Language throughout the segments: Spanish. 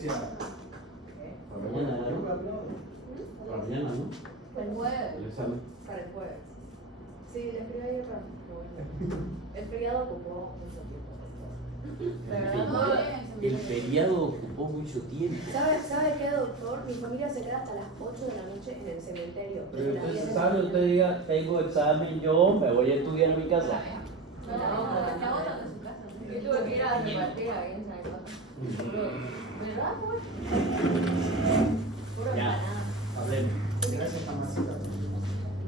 noticia. Para mañana, ¿no? Para mañana, ¿no? El jueves. El examen. Para el jueves. Sí, le escribí ayer para el feriado ocupó mucho tiempo. De verdad, no. El feriado ocupó mucho tiempo. ¿Sabe qué, doctor? Mi familia se queda hasta las 8 de la noche en el cementerio. Pero Desde las usted 10 de la sabe, mañana. usted diga, tengo examen, yo me voy a estudiar a mi casa. No, yo tuve que ir a repartir ahí en San Carlos. ¿Verdad, pues? Puro Ya, empanada. hablemos. Gracias, Tamasita.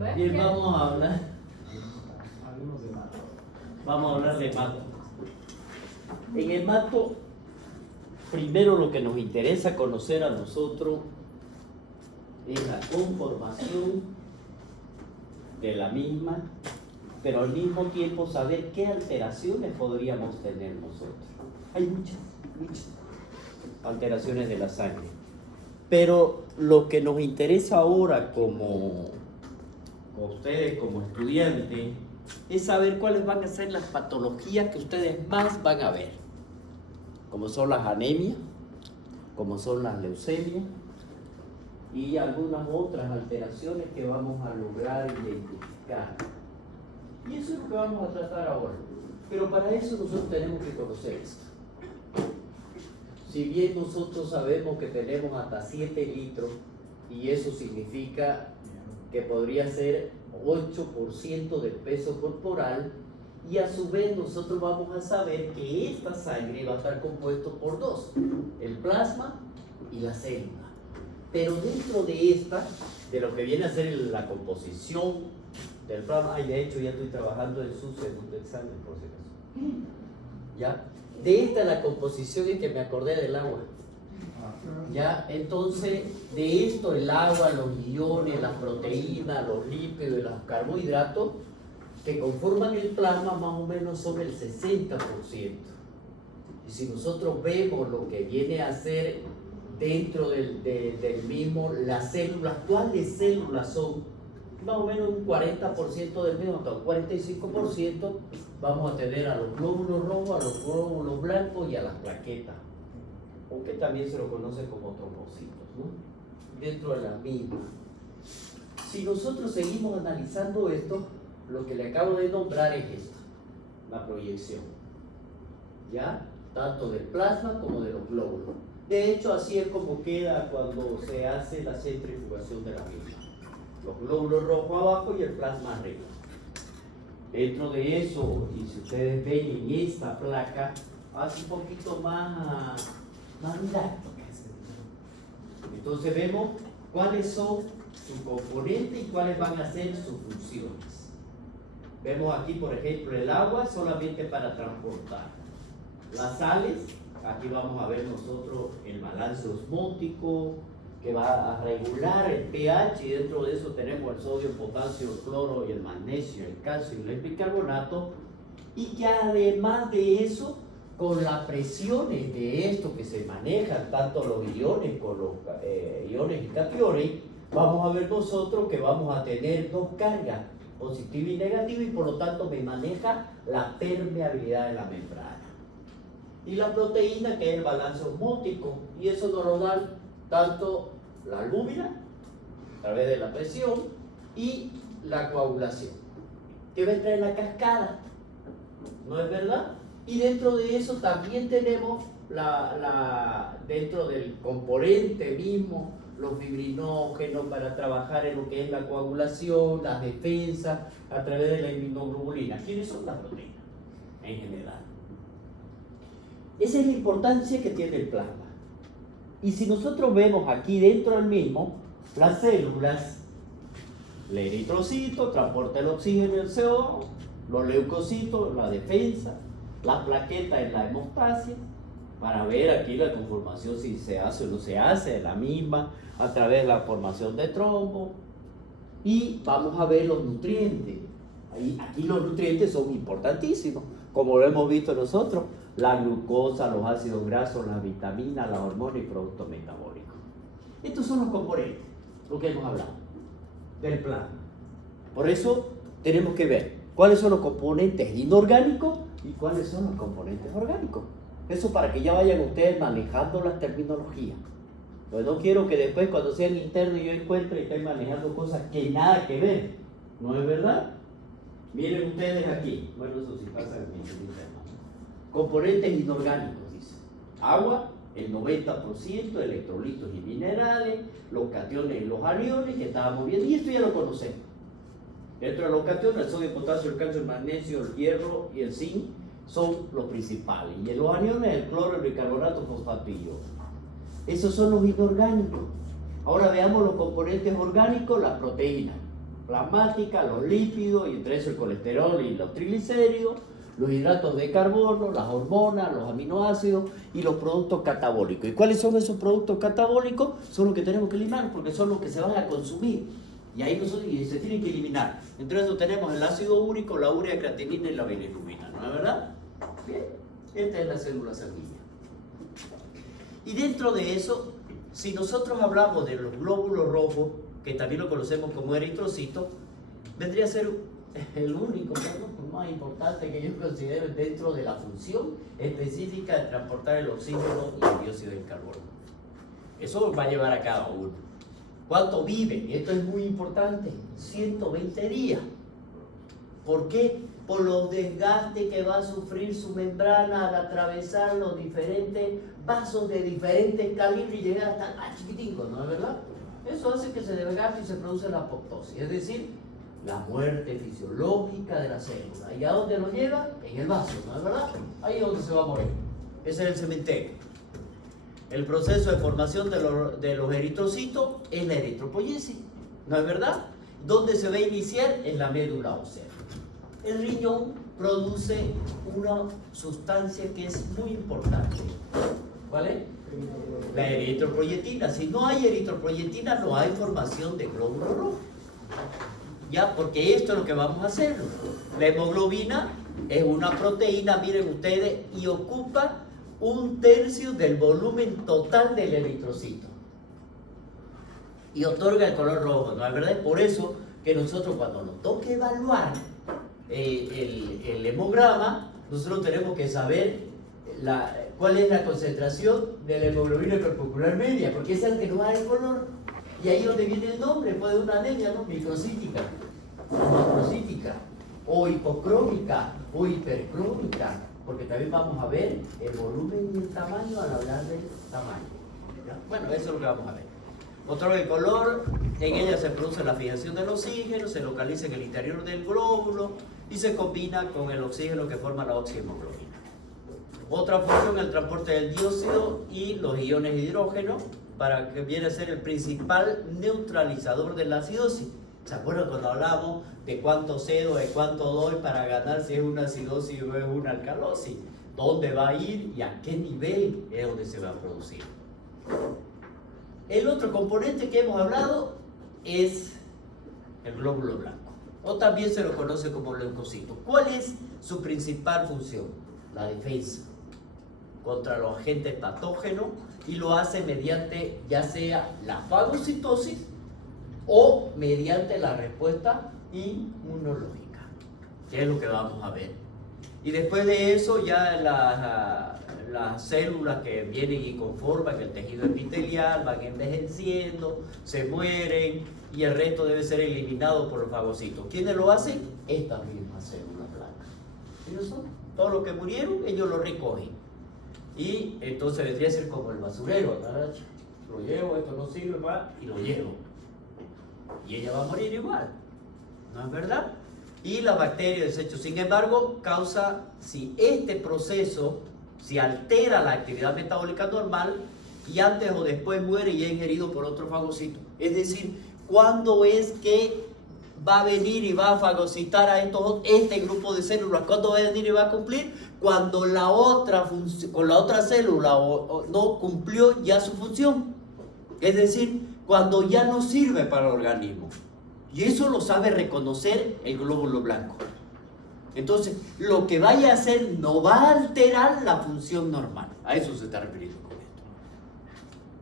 ¿Ves? Bien, Ya. vamos a hablar. Algunos de más. Vamos a hablar de mato. En el mato, primero lo que nos interesa conocer a nosotros es la conformación de la misma, pero al mismo tiempo saber qué alteraciones podríamos tener nosotros. Hay muchas alteraciones de la sangre. Pero lo que nos interesa ahora como ustedes, como estudiantes, es saber cuáles van a ser las patologías que ustedes más van a ver, como son las anemias, como son las leucemias y algunas otras alteraciones que vamos a lograr identificar. Y eso es lo que vamos a tratar ahora. Pero para eso nosotros tenemos que conocer esto. Si bien nosotros sabemos que tenemos hasta 7 litros, y eso significa que podría ser 8% del peso corporal, y a su vez nosotros vamos a saber que esta sangre va a estar compuesto por dos, el plasma y la célula. Pero dentro de esta, de lo que viene a ser la composición del plasma, y de hecho ya estoy trabajando en su segundo examen, por si acaso. ¿Ya? De esta la composición es que me acordé del agua. ¿Ya? Entonces, de esto el agua, los iones, las proteínas, los lípidos y los carbohidratos que conforman el plasma más o menos son el 60%. Y si nosotros vemos lo que viene a ser dentro del mismo, las células, ¿cuáles células son? Más o menos un 40% del mismo, hasta un 45% vamos a tener a los glóbulos rojos, a los glóbulos blancos y a las plaquetas, aunque también se lo conoce como trombocitos, ¿no? Dentro de la misma. Si nosotros seguimos analizando esto, lo que le acabo de nombrar es esto, la proyección, ¿ya? Tanto del plasma como de los glóbulos. De hecho, así es como queda cuando se hace la centrifugación de la misma. Los glóbulos rojos abajo y el plasma arriba. Dentro de eso, y si ustedes ven en esta placa, hace un poquito más didáctica. Entonces vemos cuáles son sus componentes y cuáles van a ser sus funciones. Vemos aquí, por ejemplo, el agua solamente para transportar. Las sales, aquí vamos a ver nosotros el balance osmótico, que va a regular el pH, y dentro de eso tenemos el sodio, el potasio, el cloro y el magnesio, el calcio y el bicarbonato, y que además de eso, con las presiones de esto que se manejan, tanto los iones con los iones y cationes, vamos a ver nosotros que vamos a tener dos cargas, positiva y negativa, y por lo tanto me maneja la permeabilidad de la membrana. Y la proteína, que es el balance osmótico, y eso nos lo dan tanto la albúmina, a través de la presión, y la coagulación, que va a entrar en la cascada, ¿no es verdad? Y dentro de eso también tenemos dentro del componente mismo, los fibrinógenos para trabajar en lo que es la coagulación, las defensas, a través de la inmunoglobulina. ¿Quiénes son las proteínas en general? Esa es la importancia que tiene el plasma. Y si nosotros vemos aquí dentro del mismo, las células, el eritrocito transporta el oxígeno y el CO2, los leucocitos, la defensa, la plaqueta en la hemostasia, para ver aquí la conformación si se hace o no se hace, la misma, a través de la formación de trombo. Y vamos a ver los nutrientes. Aquí los nutrientes son importantísimos, como lo hemos visto nosotros. La glucosa, los ácidos grasos, las vitaminas, las hormonas y productos metabólicos. Estos son los componentes, lo que hemos hablado, del plasma. Por eso tenemos que ver cuáles son los componentes inorgánicos y cuáles son los componentes orgánicos. Eso para que ya vayan ustedes manejando las terminologías. Pues no quiero que después cuando sean internos yo encuentre y estén manejando cosas que nada que ver. ¿No es verdad? Miren ustedes aquí. Bueno, eso sí pasa en mi interno. Componentes inorgánicos, dice. Agua, el 90%, electrolitos y minerales, los cationes y los aniones que estábamos viendo. Y esto ya lo conocemos. Dentro de los cationes, el sodio, el potasio, el calcio, el magnesio, el hierro y el zinc son los principales. Y en los aniones, el cloro, el bicarbonato, fosfato y yodo. Esos son los inorgánicos. Ahora veamos los componentes orgánicos, las proteínas plasmáticas, los lípidos, y entre eso el colesterol y los triglicéridos, los hidratos de carbono, las hormonas, los aminoácidos y los productos catabólicos. ¿Y cuáles son esos productos catabólicos? Son los que tenemos que eliminar porque son los que se van a consumir. Y ahí y se tienen que eliminar. Entre eso tenemos el ácido úrico, la urea, creatinina y la bilirrubina, ¿no es verdad? Bien, esta es la célula sanguínea. Y dentro de eso, si nosotros hablamos de los glóbulos rojos, que también lo conocemos como eritrocitos, vendría a ser el único, ¿no?, más importante que yo considero dentro de la función específica de transportar el oxígeno y el dióxido de carbono. Eso va a llevar a cada uno. ¿Cuánto viven? Esto es muy importante. 120 días. ¿Por qué? Por los desgastes que va a sufrir su membrana al atravesar los diferentes vasos de diferentes calibres y llegar hasta el más chiquitico, ¿no es verdad? Eso hace que se desgaste y se produce la apoptosis, es decir, la muerte fisiológica de la célula. ¿Y a dónde lo lleva? En el vaso, ¿no es verdad? Ahí es donde se va a morir. Ese es el cementerio. El proceso de formación de los eritrocitos es la eritropoyesis, ¿no es verdad? ¿Dónde se va a iniciar? En la médula ósea. El riñón produce una sustancia que es muy importante. ¿Cuál es? La eritropoyetina. Si no hay eritropoyetina, no hay formación de glóbulos rojos. Ya, porque esto es lo que vamos a hacer. La hemoglobina es una proteína, miren ustedes, y ocupa 1/3 del volumen total del eritrocito. Y otorga el color rojo, ¿no es verdad? Es por eso que nosotros cuando nos toque evaluar el hemograma, nosotros tenemos que saber cuál es la concentración de la hemoglobina corpuscular media, porque es el que nos da el color. Y ahí es donde viene el nombre, puede una anemia, ¿no? Microcítica, macrocítica, o hipocrómica, o hipercrómica, porque también vamos a ver el volumen y el tamaño al hablar del tamaño. ¿Ya? Bueno, eso es lo que vamos a ver. Otorga el color, en ella se produce la fijación del oxígeno, se localiza en el interior del glóbulo y se combina con el oxígeno que forma la oxihemoglobina. Otra función, el transporte del dióxido y los iones de hidrógeno, para que viene a ser el principal neutralizador de la acidosis. ¿Se acuerdan cuando hablamos de cuánto cedo, de cuánto doy para ganar si es una acidosis o es una alcalosis? ¿Dónde va a ir y a qué nivel es donde se va a producir? El otro componente que hemos hablado es el glóbulo blanco, o también se lo conoce como leucocito. ¿Cuál es su principal función? La defensa contra los agentes patógenos, y lo hace mediante ya sea la fagocitosis o mediante la respuesta inmunológica, que es lo que vamos a ver. Y después de eso ya las células que vienen y conforman el tejido epitelial van envejeciendo, se mueren y el resto debe ser eliminado por los fagocitos. ¿Quiénes lo hacen? Estas mismas células blancas. ¿Ellos son? Todos los que murieron, ellos lo recogen. Y entonces vendría a ser como el basurero, ¿verdad? Lo llevo, esto no sirve más, y lo llevo. Y ella va a morir igual, ¿no es verdad? Y la bacteria desecho, sin embargo, causa, si este proceso, si altera la actividad metabólica normal, y antes o después muere y es ingerido por otro fagocito. Es decir, ¿cuándo es que va a venir y va a fagocitar a este grupo de células? ¿Cuándo va a venir y va a cumplir? Cuando con la otra célula no cumplió ya su función. Es decir, cuando ya no sirve para el organismo. Y eso lo sabe reconocer el glóbulo blanco. Entonces, lo que vaya a hacer no va a alterar la función normal. A eso se está refiriendo con esto.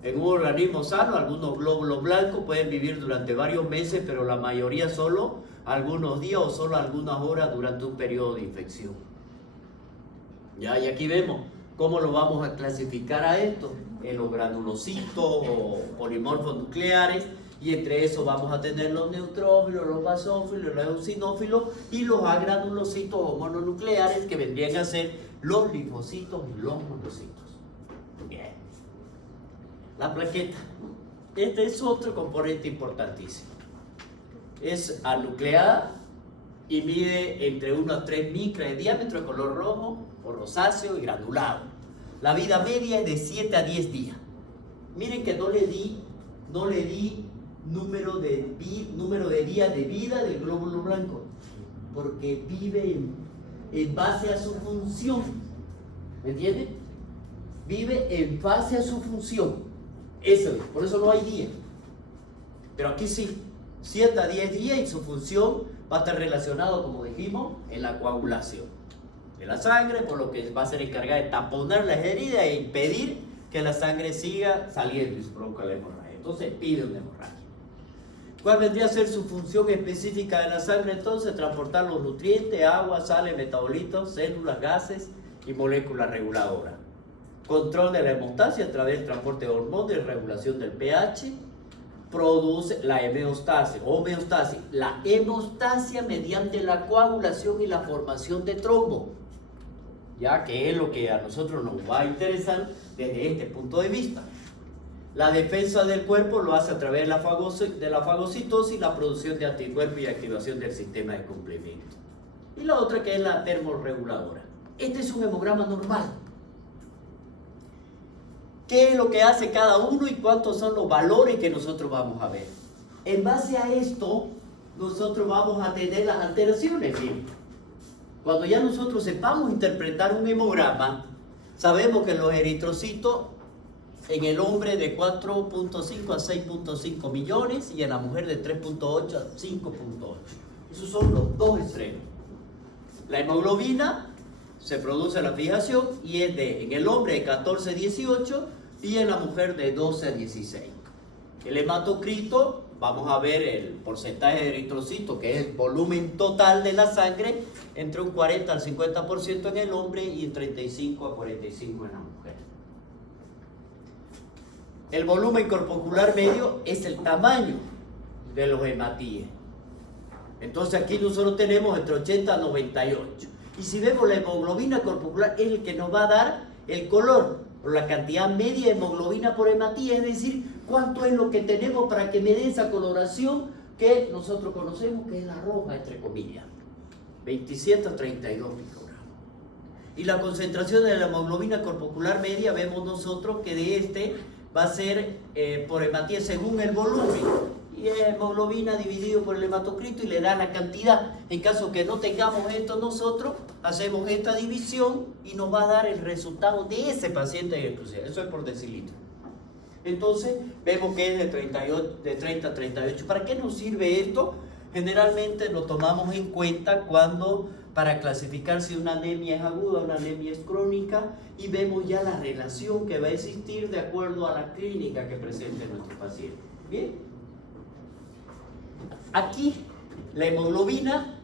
En un organismo sano, algunos glóbulos blancos pueden vivir durante varios meses, pero la mayoría solo algunos días o solo algunas horas durante un periodo de infección. Ya, y aquí vemos ¿Cómo lo vamos a clasificar a esto? En los granulocitos o polimorfos nucleares, y entre esos vamos a tener los neutrófilos, los basófilos, los eosinófilos y los agranulocitos o mononucleares, que vendrían a ser los linfocitos y los monocitos. Bien. La plaqueta. Este es otro componente importantísimo. Es anucleada y mide entre 1 a 3 micras de diámetro, de color rojo o rosáceo y granulado. La vida media es de 7 a 10 días. Miren que no le di número de días de vida del glóbulo blanco, porque vive en base a su función. ¿Me entienden? Vive en base a su función. Eso es, por eso no hay día. Pero aquí sí, 7 a 10 días, y su función va a estar relacionado, como dijimos, en la coagulación de la sangre, por lo que va a ser encargada de taponar las heridas e impedir que la sangre siga saliendo y se provoca la hemorragia. Entonces pide una hemorragia. ¿Cuál vendría a ser su función específica de la sangre? Entonces, transportar los nutrientes, agua, sales, metabolitos, células, gases y moléculas reguladoras. Control de la hemostasia a través del transporte de hormonas y regulación del pH. Produce la homeostasis, la hemostasia mediante la coagulación y la formación de trombo, ya que es lo que a nosotros nos va a interesar desde este punto de vista. La defensa del cuerpo lo hace a través de la fagocitosis, la producción de anticuerpos y activación del sistema de complemento. Y la otra, que es la termorreguladora. Este es un hemograma normal. ¿Qué es lo que hace cada uno y cuántos son los valores que nosotros vamos a ver? En base a esto, nosotros vamos a tener las alteraciones. Bien. Cuando ya nosotros sepamos interpretar un hemograma, sabemos que los eritrocitos en el hombre de 4.5 a 6.5 millones y en la mujer de 3.8 a 5.8. Esos son los dos extremos. La hemoglobina se produce a la fijación y es en el hombre de 14 a 18 y en la mujer de 12 a 16. El hematocrito, vamos a ver el porcentaje de eritrocitos, que es el volumen total de la sangre, entre un 40 al 50% en el hombre y en 35 a 45 en la mujer. El volumen corpocular medio es el tamaño de los hematíes. Entonces aquí nosotros tenemos entre 80 a 98. Y si vemos la hemoglobina corpocular, es el que nos va a dar el color, o la cantidad media de hemoglobina por hematía, es decir, cuánto es lo que tenemos para que me dé esa coloración que nosotros conocemos, que es la roja, entre comillas. 27 a 32 microgramos. Y la concentración de la hemoglobina corpocular media, vemos nosotros que de este va a ser por hematía según el volumen. Y es hemoglobina dividido por el hematocrito y le da la cantidad. En caso que no tengamos esto nosotros, hacemos esta división y nos va a dar el resultado de ese paciente en exclusiva. Eso es por decilitro. Entonces, vemos que es de 30 a 38. ¿Para qué nos sirve esto? Generalmente lo tomamos en cuenta para clasificar si una anemia es aguda o una anemia es crónica, y vemos ya la relación que va a existir de acuerdo a la clínica que presente nuestro paciente. Bien. Aquí la hemoglobina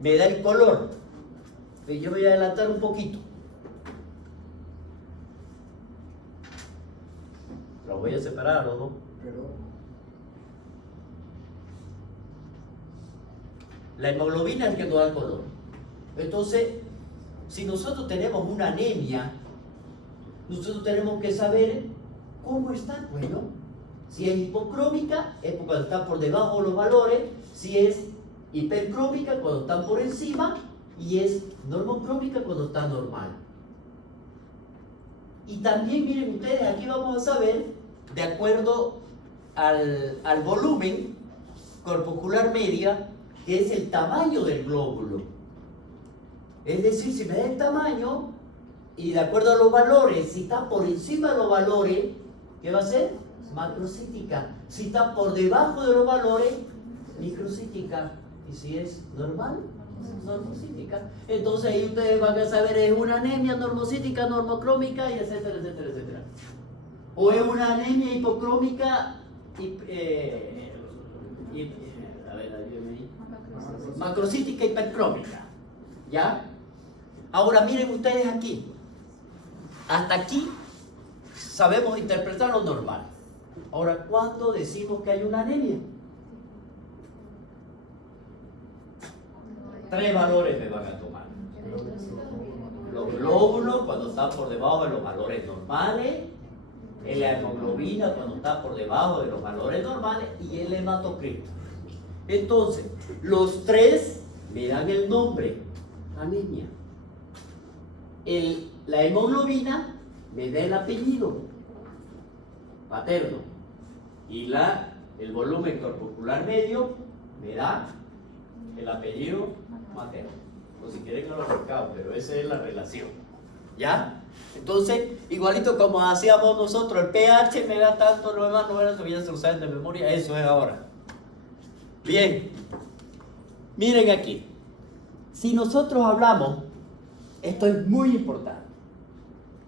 me da el color. Yo voy a adelantar un poquito. Los voy a separar a los dos. La hemoglobina es el que nos da el color. Entonces, si nosotros tenemos una anemia, nosotros tenemos que saber cómo está. Bueno, si es hipocrómica, es cuando está por debajo de los valores. Si es hipercrómica, cuando están por encima. Y es normocrómica, cuando está normal. Y también, miren ustedes, aquí vamos a saber, de acuerdo al volumen corpocular media, que es el tamaño del glóbulo. Es decir, si me da el tamaño, y de acuerdo a los valores, si está por encima de los valores, ¿qué va a ser? Macrocítica. Si está por debajo de los valores, microcítica. Y si es normal, normocítica. Entonces ahí ustedes van a saber, es una anemia normocítica, normocrómica, y etcétera, etcétera, etcétera. O es una anemia hipocrómica, macrocítica, hipercrómica. ¿Ya? Ahora miren ustedes aquí. Hasta aquí sabemos interpretar lo normal. Ahora, ¿cuándo decimos que hay una anemia? 3 valores me van a tomar. Los glóbulos cuando están por debajo de los valores normales, la hemoglobina cuando está por debajo de los valores normales y el hematocrito. Entonces, los 3 me dan el nombre, anemia. La hemoglobina me da el apellido paterno y el volumen corpuscular medio me da el apellido materno. O si quieren que lo recabo, pero esa es la relación. ¿Ya? Entonces, igualito como hacíamos nosotros, el pH me da tanto, lo demás no era, ya se lo saben de memoria, eso es ahora. Bien, miren aquí. Si nosotros hablamos, esto es muy importante,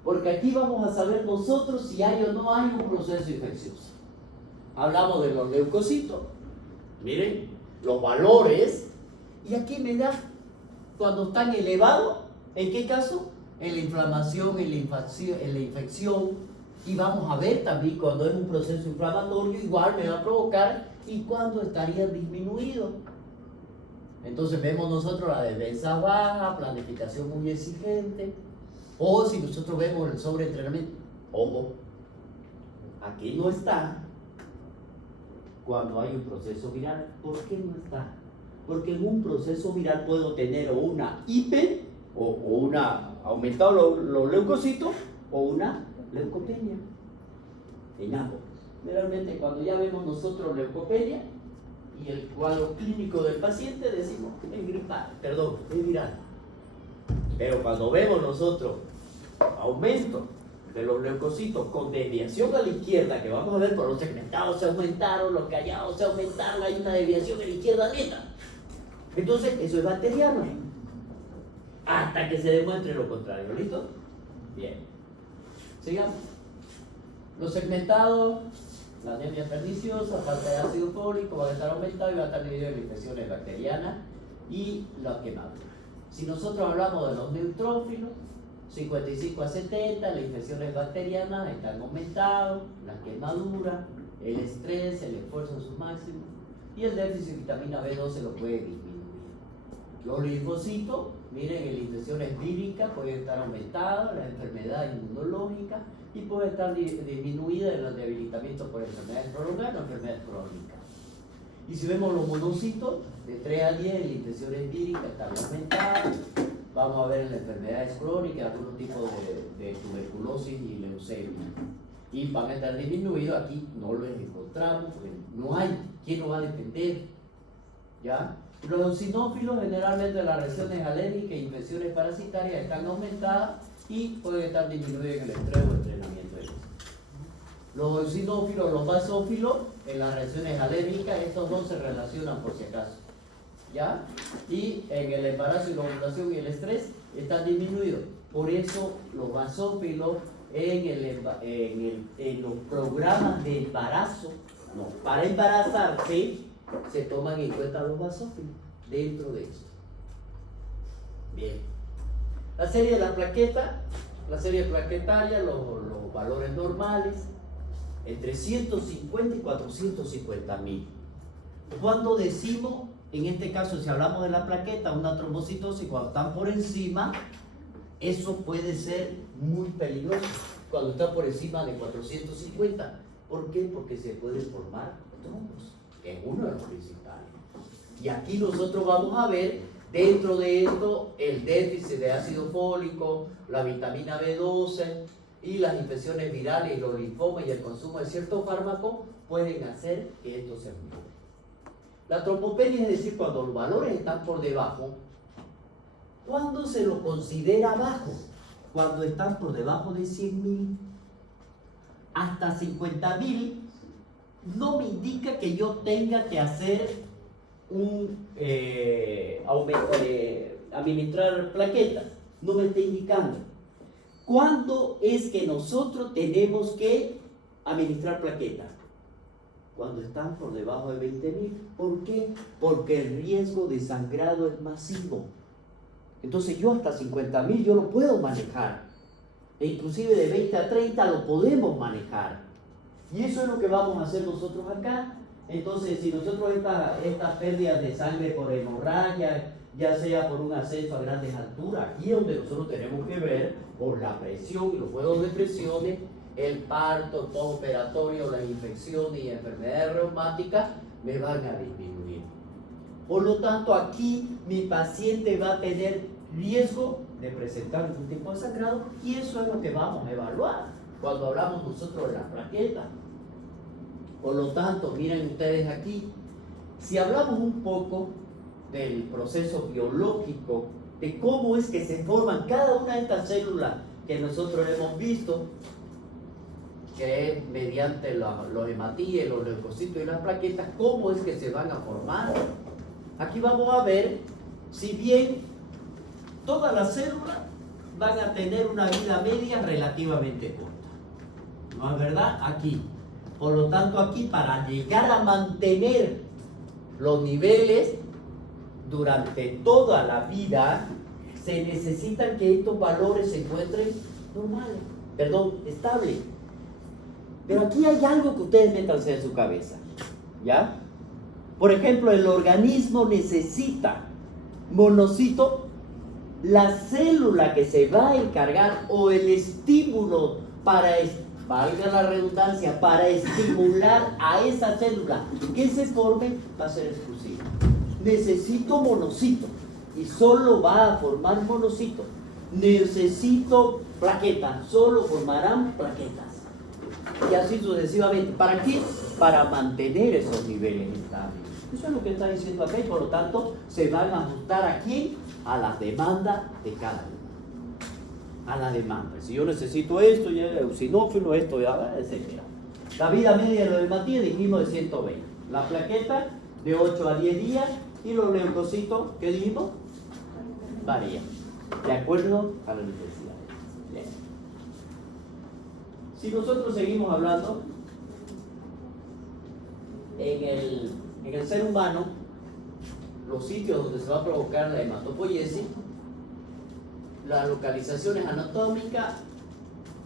porque aquí vamos a saber nosotros si hay o no hay un proceso infeccioso. Hablamos de los leucocitos, miren, los valores, y aquí me da cuando están elevados, ¿en qué caso? En la inflamación, en la infección, y vamos a ver también cuando es un proceso inflamatorio, igual me va a provocar, y cuando estaría disminuido. Entonces vemos nosotros la defensa baja, planificación muy exigente, o si nosotros vemos el sobreentrenamiento, ojo, aquí no está cuando hay un proceso viral. ¿Por qué no está? Porque en un proceso viral puedo tener o una hiper o una aumentado los leucocitos o una leucopenia en ambos. Generalmente cuando ya vemos nosotros leucopenia y el cuadro clínico del paciente decimos es gripal, es viral. Pero cuando vemos nosotros aumento de los leucocitos con desviación a la izquierda, que vamos a ver por los segmentados se aumentaron, los callados se aumentaron, hay una desviación a la izquierda neta. Entonces eso es bacteriano. Hasta que se demuestre lo contrario, ¿listo? Bien. Sigamos. Los segmentados, la anemia perniciosa, falta de ácido fólico, va a estar aumentado y va a estar dividido en infecciones bacterianas y la quemadura. Si nosotros hablamos de los neutrófilos, 55 a 70, las infecciones bacterianas están aumentados, la quemadura, el estrés, el esfuerzo en su máximo y el déficit de vitamina B12 lo puede disminuir. Los linfocitos, miren, en las infecciones víricas pueden estar aumentadas, la enfermedad inmunológica y puede estar disminuida en el debilitamiento por enfermedades prolongadas o enfermedades crónicas. Y si vemos los monocitos, de 3 a 10, las infecciones víricas están aumentadas. Vamos a ver en las enfermedades crónicas algunos tipos de tuberculosis y leucemia. Y van a estar disminuidos, aquí no los encontramos, porque no hay. ¿Quién lo va a defender? ¿Ya? Los eosinófilos, generalmente las reacciones alérgicas e infecciones parasitarias están aumentadas y pueden estar disminuidos en el estrés o entrenamiento de ellos. Los eosinófilos, los basófilos, en las reacciones alérgicas, estos dos se relacionan por si acaso. ¿Ya? Y en el embarazo y la ovulación y el estrés están disminuidos. Por eso los basófilos en los programas de embarazo, no, para embarazarse, se toman en cuenta los basófilos dentro de esto. Bien. La serie de las plaquetas, la serie plaquetaria, los valores normales, entre 150 y 450.000. Cuando decimos, en este caso, si hablamos de la plaqueta, una trombocitosis, cuando están por encima, eso puede ser muy peligroso. Cuando está por encima de 450. ¿Por qué? Porque se pueden formar trombos, que es uno de los principales. Y aquí nosotros vamos a ver, dentro de esto, el déficit de ácido fólico, la vitamina B12 y las infecciones virales y los linfomas y el consumo de ciertos fármacos pueden hacer que esto se mejore. La trombopenia, es decir, cuando los valores están por debajo. ¿Cuándo se lo considera bajo? Cuando están por debajo de 100.000. Hasta 50.000 no me indica que yo tenga que hacer administrar plaquetas. No me está indicando. ¿Cuándo es que nosotros tenemos que administrar plaquetas? Cuando están por debajo de 20.000. ¿Por qué? Porque el riesgo de sangrado es masivo. Entonces yo hasta 50.000 yo lo puedo manejar. e inclusive de 20 a 30 lo podemos manejar. Y eso es lo que vamos a hacer nosotros acá. Entonces, si nosotros estas pérdidas de sangre por hemorragia, ya sea por un ascenso a grandes alturas, aquí es donde nosotros tenemos que ver por la presión y los juegos de presiones, el parto, el postoperatorio, las infecciones y enfermedades reumáticas me van a disminuir. Por lo tanto, aquí mi paciente va a tener riesgo de presentar algún tipo de sangrado y eso es lo que vamos a evaluar cuando hablamos nosotros de las plaquetas. Por lo tanto, miren ustedes aquí, si hablamos un poco del proceso biológico, de cómo es que se forman cada una de estas células que nosotros hemos visto, que es mediante los hematíes, los leucocitos y las plaquetas, cómo es que se van a formar. Aquí vamos a ver, si bien todas las células van a tener una vida media relativamente corta. ¿No es verdad? Aquí. Por lo tanto, aquí para llegar a mantener los niveles durante toda la vida, se necesitan que estos valores se encuentren estables. Pero aquí hay algo que ustedes métanse en su cabeza, ¿ya? Por ejemplo, el organismo necesita monocito, la célula que se va a encargar o el estímulo para, valga la redundancia, para estimular a esa célula que se forme, va a ser exclusiva. Necesito monocito y solo va a formar monocito. Necesito plaquetas, solo formarán plaquetas. Y así sucesivamente. ¿Para qué? Para mantener esos niveles estables. Eso es lo que está diciendo acá y por lo tanto se van a ajustar aquí a las demandas de cada uno. A la demanda. Si yo necesito esto, ya eosinófilo, esto, ya, etc. La vida media de los hematíes dijimos de 120. La plaqueta de 8 a 10 días y los leucocitos, ¿qué dijimos? Varían. De acuerdo a la necesidad. Bien. Si nosotros seguimos hablando, en el ser humano, los sitios donde se va a provocar la hematopoiesis, las localizaciones anatómicas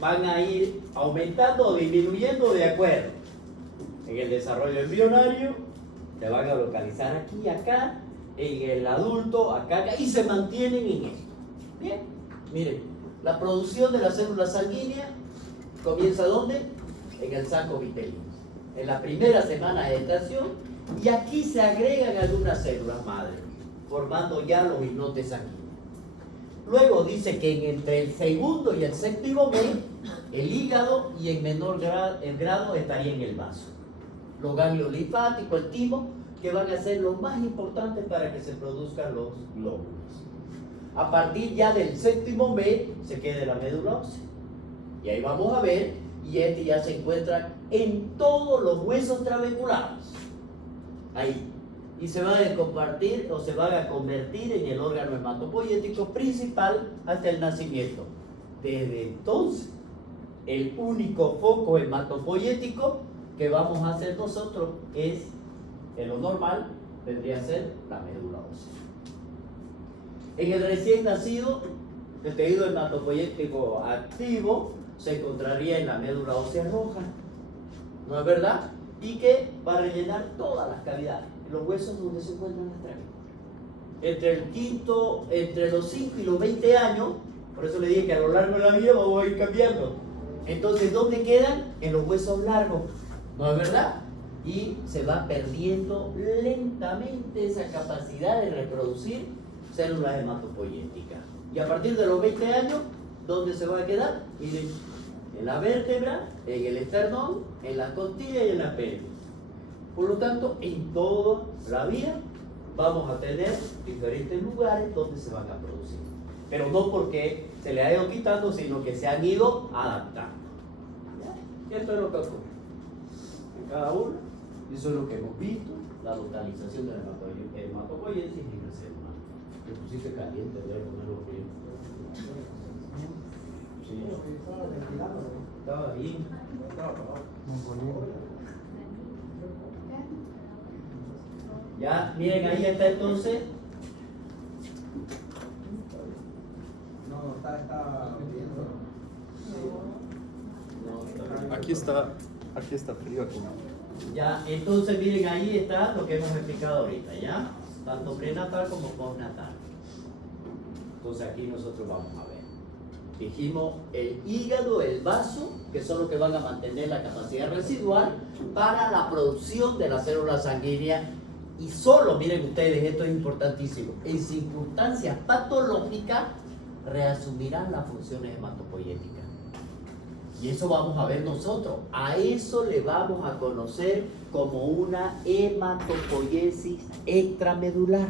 van a ir aumentando o disminuyendo de acuerdo. En el desarrollo embrionario se van a localizar aquí y acá, en el adulto acá y se mantienen en esto. Bien, miren, la producción de las células sanguíneas comienza ¿dónde? En el saco vitelino, en la primera semana de gestación, y aquí se agregan algunas células madre, formando ya los islotes sanguíneos. Luego dice que entre el segundo y el séptimo mes, el hígado y en menor grado estaría en el vaso. Los ganglios linfáticos, el timo, que van a ser los más importantes para que se produzcan los glóbulos. A partir ya del séptimo mes se queda la médula ósea. Y ahí vamos a ver, y este ya se encuentra en todos los huesos trabeculares. Ahí. Y se van a compartir o se van a convertir en el órgano hematopoyético principal hasta el nacimiento. Desde entonces, el único foco hematopoyético que vamos a hacer nosotros es, en lo normal, vendría a ser la médula ósea. En el recién nacido, el tejido hematopoyético activo se encontraría en la médula ósea roja, ¿no es verdad? Y que va a rellenar todas las cavidades, los huesos donde se encuentran las tráqueas. Entre los 5 y los 20 años, por eso le dije que a lo largo de la vida vamos a ir cambiando. Entonces, ¿dónde quedan? En los huesos largos, ¿no es verdad? Y se va perdiendo lentamente esa capacidad de reproducir células hematopoyéticas. Y a partir de los 20 años, ¿dónde se va a quedar? Miren, en la vértebra, en el esternón, en la costilla y en la pelvis. Por lo tanto, en toda la vida vamos a tener diferentes lugares donde se van a producir. Pero no porque se le ha ido quitando, sino que se han ido adaptando. ¿Ya? Esto es lo que ocurre en cada uno. Eso es lo que hemos visto, la localización de la hematopoiesis en el ser humano. Me pusiste caliente, voy a ponerlo frío. Sí. Estaba bien. Ya, miren, ahí está entonces. No, está viendo. Aquí está frío aquí. Ya, entonces miren, ahí está lo que hemos explicado ahorita, ¿ya? Tanto prenatal como postnatal. Entonces aquí nosotros vamos a ver. Dijimos el hígado, el vaso, que son los que van a mantener la capacidad residual para la producción de las células sanguíneas. Y solo, miren ustedes, esto es importantísimo, en circunstancias patológicas reasumirán las funciones hematopoyéticas. Y eso vamos a ver nosotros. A eso le vamos a conocer como una hematopoiesis extramedular.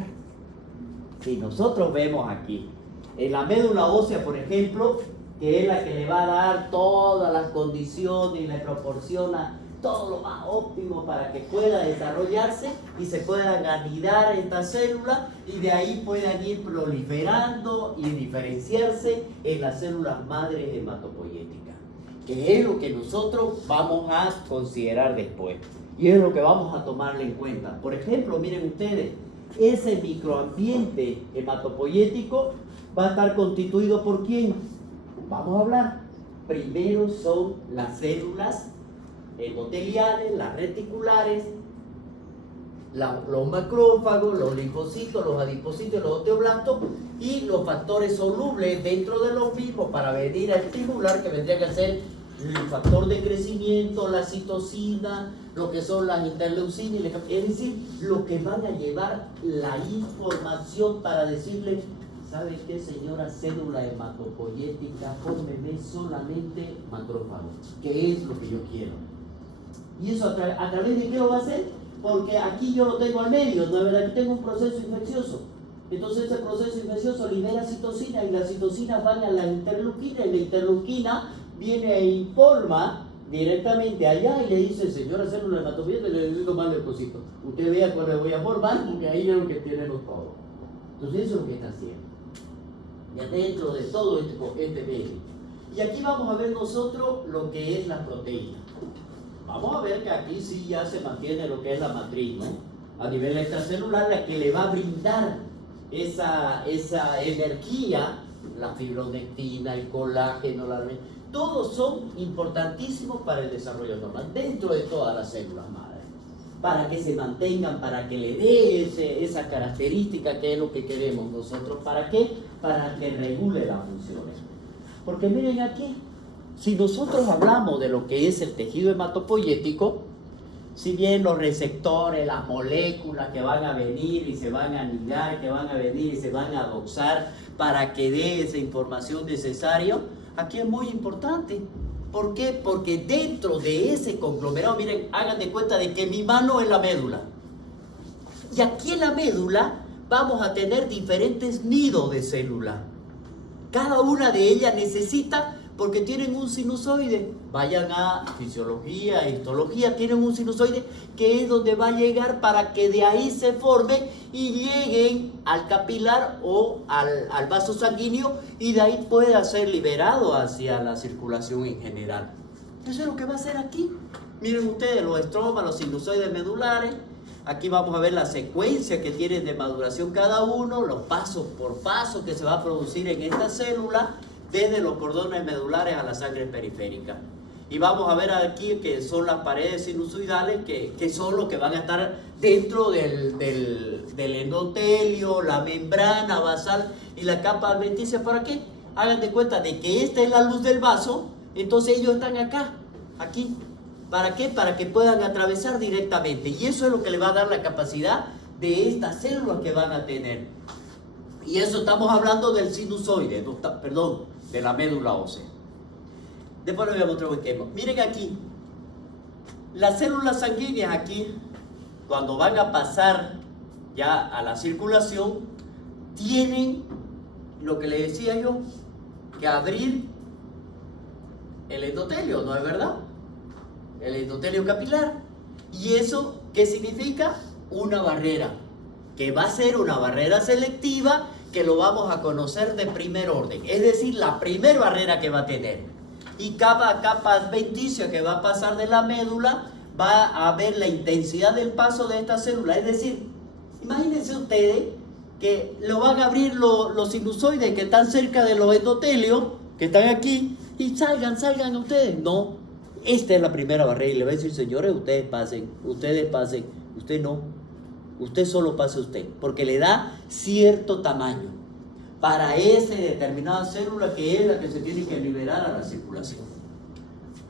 Si nosotros vemos aquí, en la médula ósea, por ejemplo, que es la que le va a dar todas las condiciones y le proporciona todo lo más óptimo para que pueda desarrollarse y se puedan anidar estas células y de ahí puedan ir proliferando y diferenciarse en las células madres hematopoyéticas, que es lo que nosotros vamos a considerar después y es lo que vamos a tomarle en cuenta. Por ejemplo, miren ustedes, ese microambiente hematopoyético va a estar constituido ¿por quién? Vamos a hablar. Primero son las células endoteliales, las reticulares, los macrófagos, los linfocitos, los adipocitos, los osteoblastos y los factores solubles dentro de los mismos para venir a estimular, que vendría a ser el factor de crecimiento, la citocina, lo que son las interleucinas, es decir, lo que van a llevar la información para decirle, ¿sabe qué, señora célula hematopoyética? Fórmeme solamente macrófagos, que es lo que yo quiero. ¿Y eso a través de qué lo va a hacer? Porque aquí yo lo tengo al medio, ¿no es verdad? Aquí tengo un proceso infeccioso. Entonces ese proceso infeccioso libera citocina y las citocinas van a la interleuquina y la interleuquina viene e informa directamente allá y le dice, señora célula hematopoyética, le necesito más leucocitos. Usted vea cuál le voy a formar porque ahí es lo que tenemos todo. Entonces eso es lo que está haciendo. Ya dentro de todo este medio. Y aquí vamos a ver nosotros lo que es la proteína. Vamos a ver que aquí sí ya se mantiene lo que es la matriz, ¿no? A nivel extracelular, la que le va a brindar esa energía, la fibronectina, el colágeno, todos son importantísimos para el desarrollo normal, dentro de todas las células madres, para que se mantengan, para que le dé esa característica que es lo que queremos nosotros. ¿Para qué? Para que regule las funciones. Porque miren aquí, si nosotros hablamos de lo que es el tejido hematopoyético, si bien los receptores, las moléculas que van a venir y se van a anidar, que van a venir y se van a doxar para que dé esa información necesaria, aquí es muy importante. ¿Por qué? Porque dentro de ese conglomerado, miren, hagan de cuenta de que mi mano es la médula. Y aquí en la médula vamos a tener diferentes nidos de células. Cada una de ellas necesita, porque tienen un sinusoide. Vayan a fisiología, histología, tienen un sinusoide que es donde va a llegar para que de ahí se forme y lleguen al capilar o al vaso sanguíneo y de ahí pueda ser liberado hacia la circulación en general. Eso es lo que va a hacer aquí. Miren ustedes los estromas, los sinusoides medulares. Aquí vamos a ver la secuencia que tienen de maduración cada uno, los pasos por paso que se va a producir en esta célula, desde los cordones medulares a la sangre periférica. Y vamos a ver aquí que son las paredes sinusoidales, que son los que van a estar dentro del endotelio, la membrana basal y la capa adventicia. ¿Para qué? Hagan de cuenta de que esta es la luz del vaso, entonces ellos están acá, aquí. ¿Para qué? Para que puedan atravesar directamente. Y eso es lo que le va a dar la capacidad de estas células que van a tener. Y eso estamos hablando del sinusoide, perdón, de la médula ósea. Después les voy a mostrar un ejemplo. Miren aquí, las células sanguíneas aquí, cuando van a pasar ya a la circulación, tienen lo que les decía yo, que abrir el endotelio, ¿no es verdad? El endotelio capilar. ¿Y eso qué significa? Una barrera, que va a ser una barrera selectiva que lo vamos a conocer de primer orden, es decir, la primera barrera que va a tener. Y cada capa adventicia que va a pasar de la médula va a ver la intensidad del paso de esta célula. Es decir, imagínense ustedes que lo van a abrir los sinusoides que están cerca de los endotelios, que están aquí, y salgan ustedes. No, esta es la primera barrera y le va a decir, señores, ustedes pasen, usted no, usted solo pase usted, porque le da cierto tamaño para esa determinada célula que es la que se tiene que liberar a la circulación.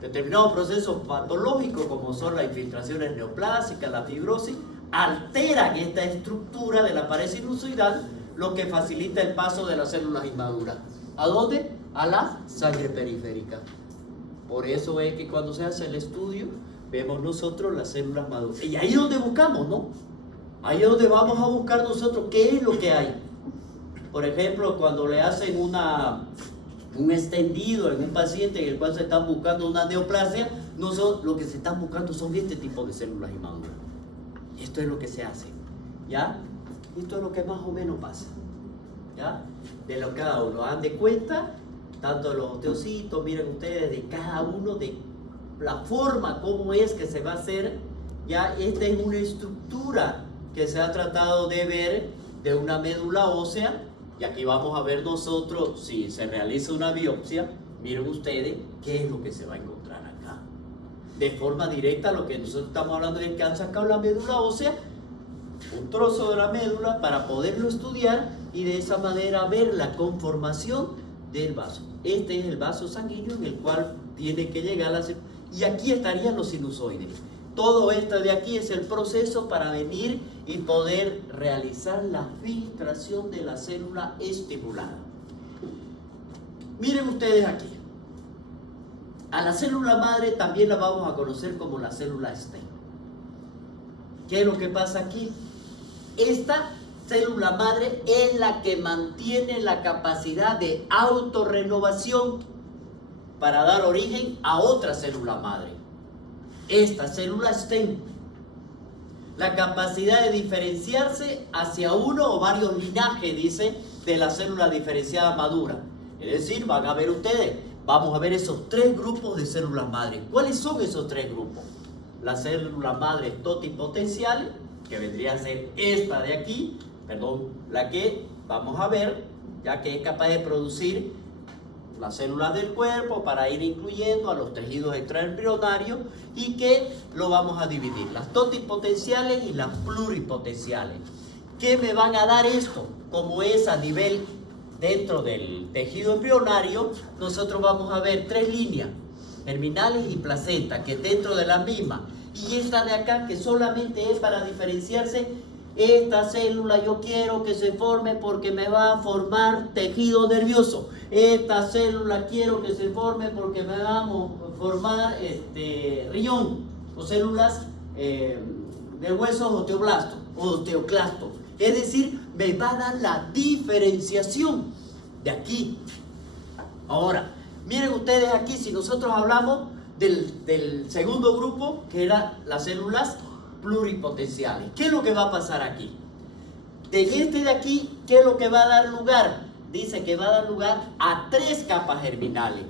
Determinados procesos patológicos como son las infiltraciones neoplásicas, la fibrosis, alteran esta estructura de la pared sinusoidal, lo que facilita el paso de las células inmaduras. ¿A dónde? A la sangre periférica. Por eso es que cuando se hace el estudio, vemos nosotros las células maduras. Y ahí es donde buscamos, ¿no? Ahí es donde vamos a buscar nosotros qué es lo que hay. Por ejemplo, cuando le hacen un extendido en un paciente en el cual se están buscando una neoplasia, no son, lo que se están buscando son este tipo de células inmaduras. Esto es lo que se hace, ¿ya? Esto es lo que más o menos pasa, ¿ya? De lo que cada uno dan de cuenta, tanto de los osteocitos, miren ustedes, de cada uno, de la forma, cómo es que se va a hacer, ¿ya? Esta es una estructura que se ha tratado de ver de una médula ósea, y aquí vamos a ver nosotros, si se realiza una biopsia, miren ustedes qué es lo que se va a encontrar acá. De forma directa, lo que nosotros estamos hablando es que han sacado la médula ósea, un trozo de la médula para poderlo estudiar y de esa manera ver la conformación del vaso. Este es el vaso sanguíneo en el cual tiene que llegar la célula. Y aquí estarían los sinusoides. Todo esto de aquí es el proceso para venir y poder realizar la filtración de la célula estimulada. Miren ustedes aquí. A la célula madre también la vamos a conocer como la célula stem. ¿Qué es lo que pasa aquí? Esta célula madre es la que mantiene la capacidad de autorrenovación para dar origen a otra célula madre. Esta célula stem, la capacidad de diferenciarse hacia uno o varios linajes, dice, de la célula diferenciada madura. Es decir, van a ver ustedes, vamos a ver esos tres grupos de células madres. ¿Cuáles son esos tres grupos? La célula madre totipotencial, que vendría a ser esta de aquí, perdón, la que vamos a ver, ya que es capaz de producir las células del cuerpo para ir incluyendo a los tejidos extraembrionarios y que lo vamos a dividir, las totipotenciales y las pluripotenciales. ¿Qué me van a dar esto? Como es a nivel dentro del tejido embrionario, nosotros vamos a ver tres líneas, germinales y placenta, que dentro de la misma, y esta de acá que solamente es para diferenciarse. Esta célula yo quiero que se forme porque me va a formar tejido nervioso. Esta célula quiero que se forme porque me va a formar riñón o células de huesos osteoclastos. Es decir, me va a dar la diferenciación de aquí. Ahora, miren ustedes aquí, si nosotros hablamos del segundo grupo, que eran las células pluripotenciales. ¿Qué es lo que va a pasar aquí? De este de aquí, ¿qué es lo que va a dar lugar? Dice que va a dar lugar a tres capas germinales.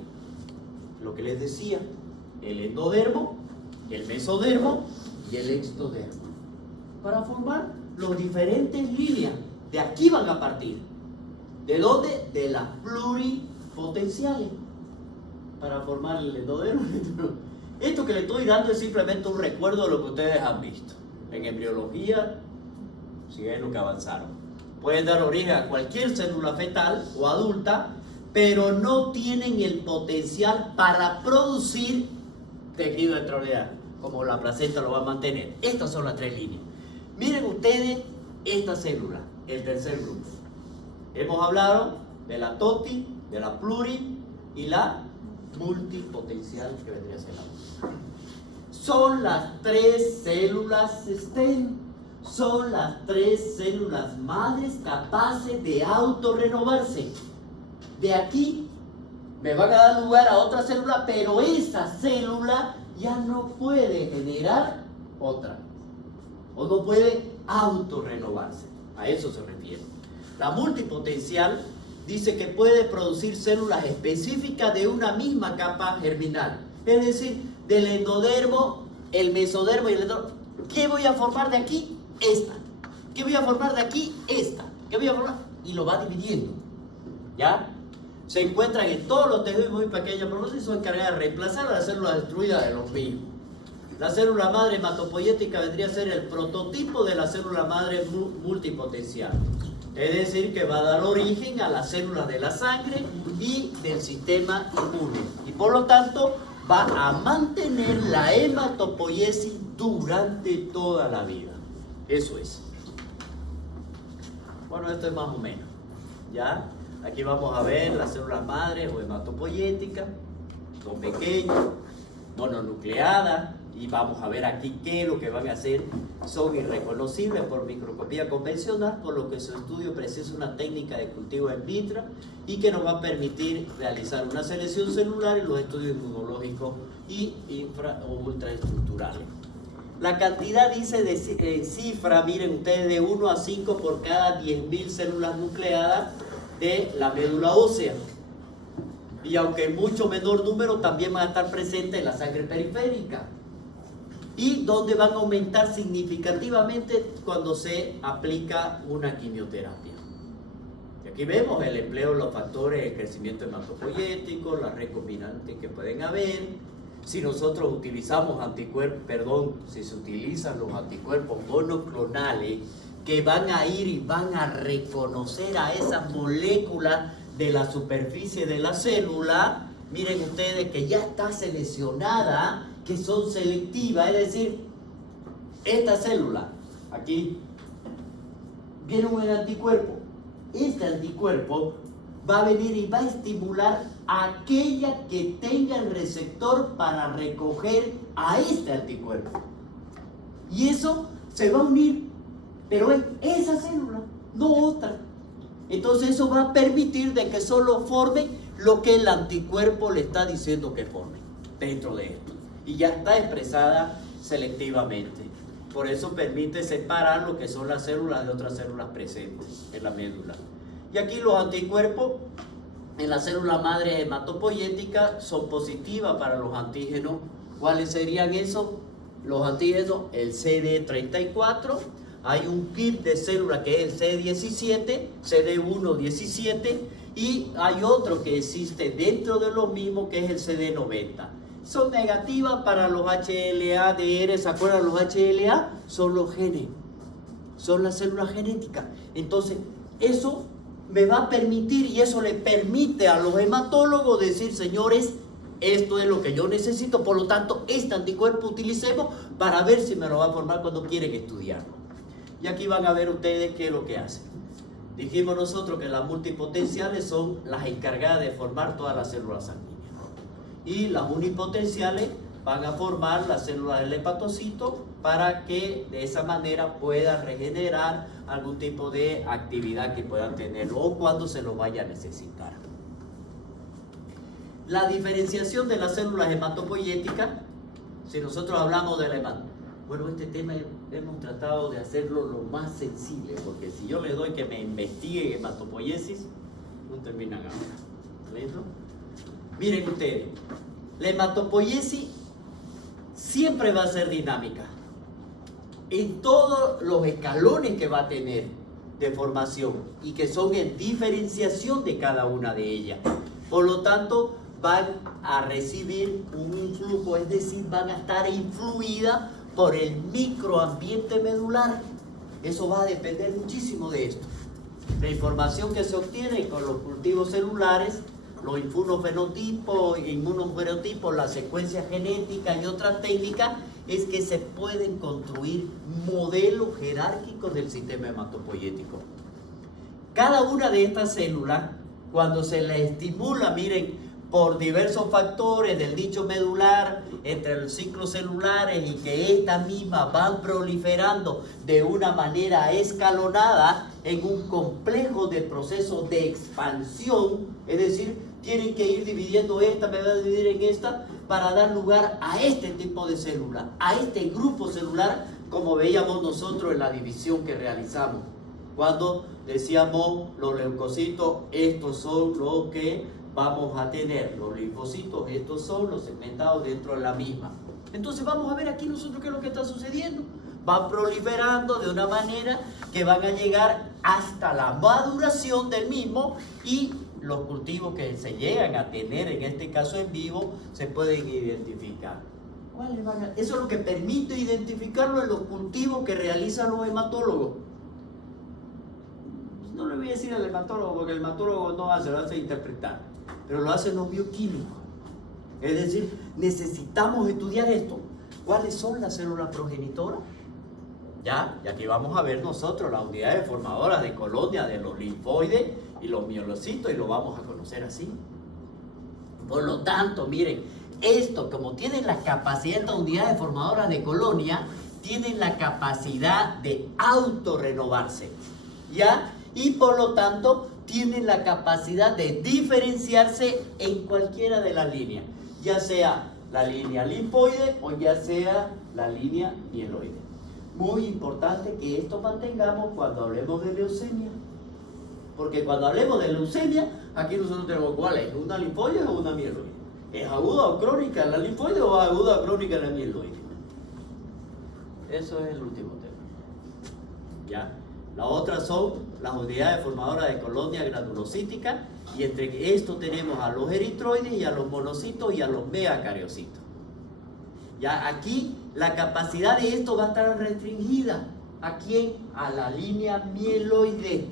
Lo que les decía, el endodermo, el mesodermo y el extodermo. Para formar las diferentes líneas. De aquí van a partir. ¿De dónde? De las pluripotenciales. Para formar el endodermo. Esto que le estoy dando es simplemente un recuerdo de lo que ustedes han visto. En embriología, si es lo que avanzaron. Pueden dar origen a cualquier célula fetal o adulta, pero no tienen el potencial para producir tejido extraordinario, como la placenta lo va a mantener. Estas son las tres líneas. Miren ustedes esta célula, el tercer grupo. Hemos hablado de la toti, de la pluri y la multipotencial, que vendría a ser la otra. Son las tres células stem, son las tres células madres capaces de autorrenovarse. De aquí me van a dar lugar a otra célula, pero esa célula ya no puede generar otra, o no puede autorrenovarse. A eso se refiere. La multipotencial dice que puede producir células específicas de una misma capa germinal. Es decir, del endodermo, el mesodermo y el endodermo. ¿Qué voy a formar de aquí? Esta. ¿Qué voy a formar de aquí? Esta. ¿Qué voy a formar? Y lo va dividiendo. ¿Ya? se encuentran en todos los tejidos muy pequeños, pero no se son encargadas de reemplazar a las células destruidas de los mismos. La célula madre hematopoyética vendría a ser el prototipo de la célula madre multipotencial. Es decir, que va a dar origen a las células de la sangre y del sistema inmune. Y por lo tanto, va a mantener la hematopoiesis durante toda la vida. Eso es. Bueno, esto es más o menos. ¿Ya? Aquí vamos a ver las células madres o hematopoyéticas. Son pequeñas, mononucleadas. Y vamos a ver aquí qué es lo que van a hacer. Son irreconocibles por microscopía convencional, por lo que su estudio precisa una técnica de cultivo in vitro y que nos va a permitir realizar una selección celular en los estudios inmunológicos y infra o ultraestructurales. La cantidad dice de cifra, miren ustedes, de 1 a 5 por cada 10.000 células nucleadas de la médula ósea. Y aunque en mucho menor número, también van a estar presentes en la sangre periférica. Y donde van a aumentar significativamente cuando se aplica una quimioterapia. Y aquí vemos el empleo de los factores de crecimiento hematopoyético, las recombinantes que pueden haber. Si nosotros utilizamos si se utilizan los anticuerpos monoclonales que van a ir y van a reconocer a esas moléculas de la superficie de la célula, miren ustedes que ya está seleccionada, que son selectivas, es decir, esta célula, aquí, viene un anticuerpo. Este anticuerpo va a venir y va a estimular a aquella que tenga el receptor para recoger a este anticuerpo. Y eso se va a unir, pero es esa célula, no otra. Entonces eso va a permitir de que solo forme lo que el anticuerpo le está diciendo que forme dentro de esto. Y ya está expresada selectivamente. Por eso permite separar lo que son las células de otras células presentes en la médula. Y aquí los anticuerpos en la célula madre hematopoyética son positivas para los antígenos. ¿Cuáles serían esos? Los antígenos, el CD34. Hay un kit de células que es el CD17, CD117, y hay otro que existe dentro de lo mismo que es el CD90. Son negativas para los HLA-DR. ¿Se acuerdan los HLA? Son los genes, son las células genéticas. Entonces, eso me va a permitir, y eso le permite a los hematólogos decir, señores, esto es lo que yo necesito, por lo tanto, este anticuerpo utilicemos para ver si me lo va a formar cuando quieren estudiarlo. Y aquí van a ver ustedes qué es lo que hacen. Dijimos nosotros que las multipotenciales son las encargadas de formar todas las células sanguíneas. Y las unipotenciales van a formar las células del hepatocito para que de esa manera pueda regenerar algún tipo de actividad que puedan tener o cuando se lo vaya a necesitar. La diferenciación de las células hematopoyéticas, si nosotros hablamos de la bueno, este tema hemos tratado de hacerlo lo más sensible, porque si yo le doy que me investiguen hematopoiesis, no terminan ahora. ¿Listo? Miren ustedes, la hematopoiesis siempre va a ser dinámica en todos los escalones que va a tener de formación y que son en diferenciación de cada una de ellas. Por lo tanto, van a recibir un influjo, es decir, van a estar influidas por el microambiente medular. Eso va a depender muchísimo de esto. La información que se obtiene con los cultivos celulares, los inmunofenotipos, la secuencia genética y otras técnicas, es que se pueden construir modelos jerárquicos del sistema hematopoyético. Cada una de estas células, cuando se les estimula, miren, por diversos factores del nicho medular, entre los ciclos celulares, y que estas mismas van proliferando de una manera escalonada en un complejo de procesos de expansión, es decir, tienen que ir dividiendo esta, me va a dividir en esta, para dar lugar a este tipo de célula, a este grupo celular, como veíamos nosotros en la división que realizamos. Cuando decíamos los leucocitos, estos son los que vamos a tener, los linfocitos, estos son los segmentados dentro de la misma. Entonces vamos a ver aquí nosotros qué es lo que está sucediendo. Van proliferando de una manera que van a llegar hasta la maduración del mismo, y los cultivos que se llegan a tener, en este caso en vivo, se pueden identificar. ¿Cuáles van a? Eso es lo que permite identificarlo en los cultivos que realizan los hematólogos. No le voy a decir al hematólogo, porque el hematólogo no hace, lo hace interpretar, pero lo hacen los bioquímicos. Es decir, necesitamos estudiar esto. ¿Cuáles son las células progenitoras? Ya, y aquí vamos a ver nosotros las unidades formadoras de colonia de los linfoides y los mielocitos, y lo vamos a conocer así. Por lo tanto, miren, esto, como tienen la capacidad, estas unidades formadoras de colonia, tienen la capacidad de autorrenovarse, ¿ya? Y por lo tanto, tienen la capacidad de diferenciarse en cualquiera de las líneas, ya sea la línea linfoide o ya sea la línea mieloide. Muy importante que esto mantengamos cuando hablemos de leucemia, porque cuando hablemos de leucemia, aquí nosotros tenemos cuál es, una linfoide o una mieloide. ¿Es aguda o crónica en la linfoide o aguda o crónica en la mieloide? Eso es el último tema. ¿Ya? La otra son las unidades formadoras de colonia granulocítica, y entre esto tenemos a los eritroides y a los monocitos y a los megacariocitos. Ya aquí la capacidad de esto va a estar restringida. ¿A quién? A la línea mieloide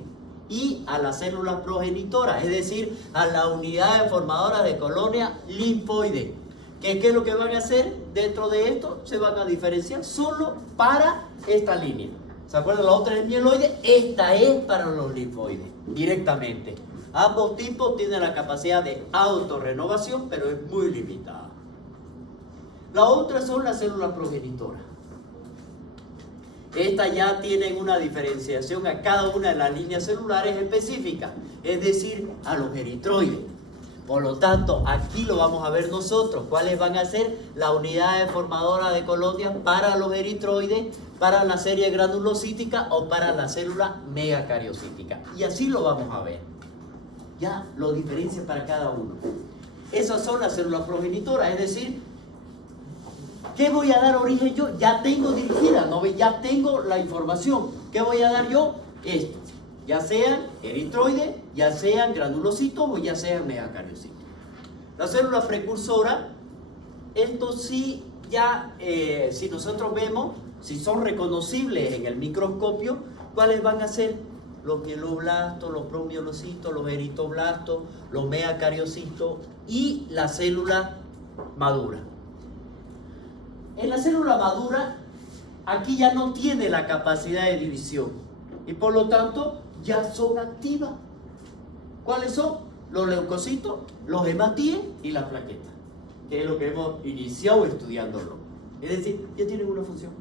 y a las células progenitoras, es decir, a la unidad formadora de colonia linfoide. ¿Qué es lo que van a hacer dentro de esto? Se van a diferenciar solo para esta línea. ¿Se acuerdan? La otra es mieloide, esta es para los linfoides, directamente. Ambos tipos tienen la capacidad de autorrenovación, pero es muy limitada. La otra son las células progenitoras. Estas ya tienen una diferenciación a cada una de las líneas celulares específicas, es decir, a los eritroides. Por lo tanto, aquí lo vamos a ver nosotros, cuáles van a ser las unidades formadoras de colonias para los eritroides, para la serie granulocítica o para la célula megacariocítica. Y así lo vamos a ver. Ya lo diferencia para cada uno. Esas son las células progenitoras, es decir, ¿qué voy a dar origen yo? Ya tengo dirigida, ¿no? Ya tengo la información. ¿Qué voy a dar yo? Esto. Ya sean eritroides, ya sean granulocitos o ya sean megacariocitos. La célula precursora, esto sí ya, si nosotros vemos, si son reconocibles en el microscopio, ¿cuáles van a ser? Los mieloblastos, los promielocitos, los eritoblastos, los megacariocitos y la célula madura. En la célula madura, aquí ya no tiene la capacidad de división y por lo tanto ya son activas. ¿Cuáles son? Los leucocitos, los hematíes y las plaquetas, que es lo que hemos iniciado estudiándolo. Es decir, ya tienen una función.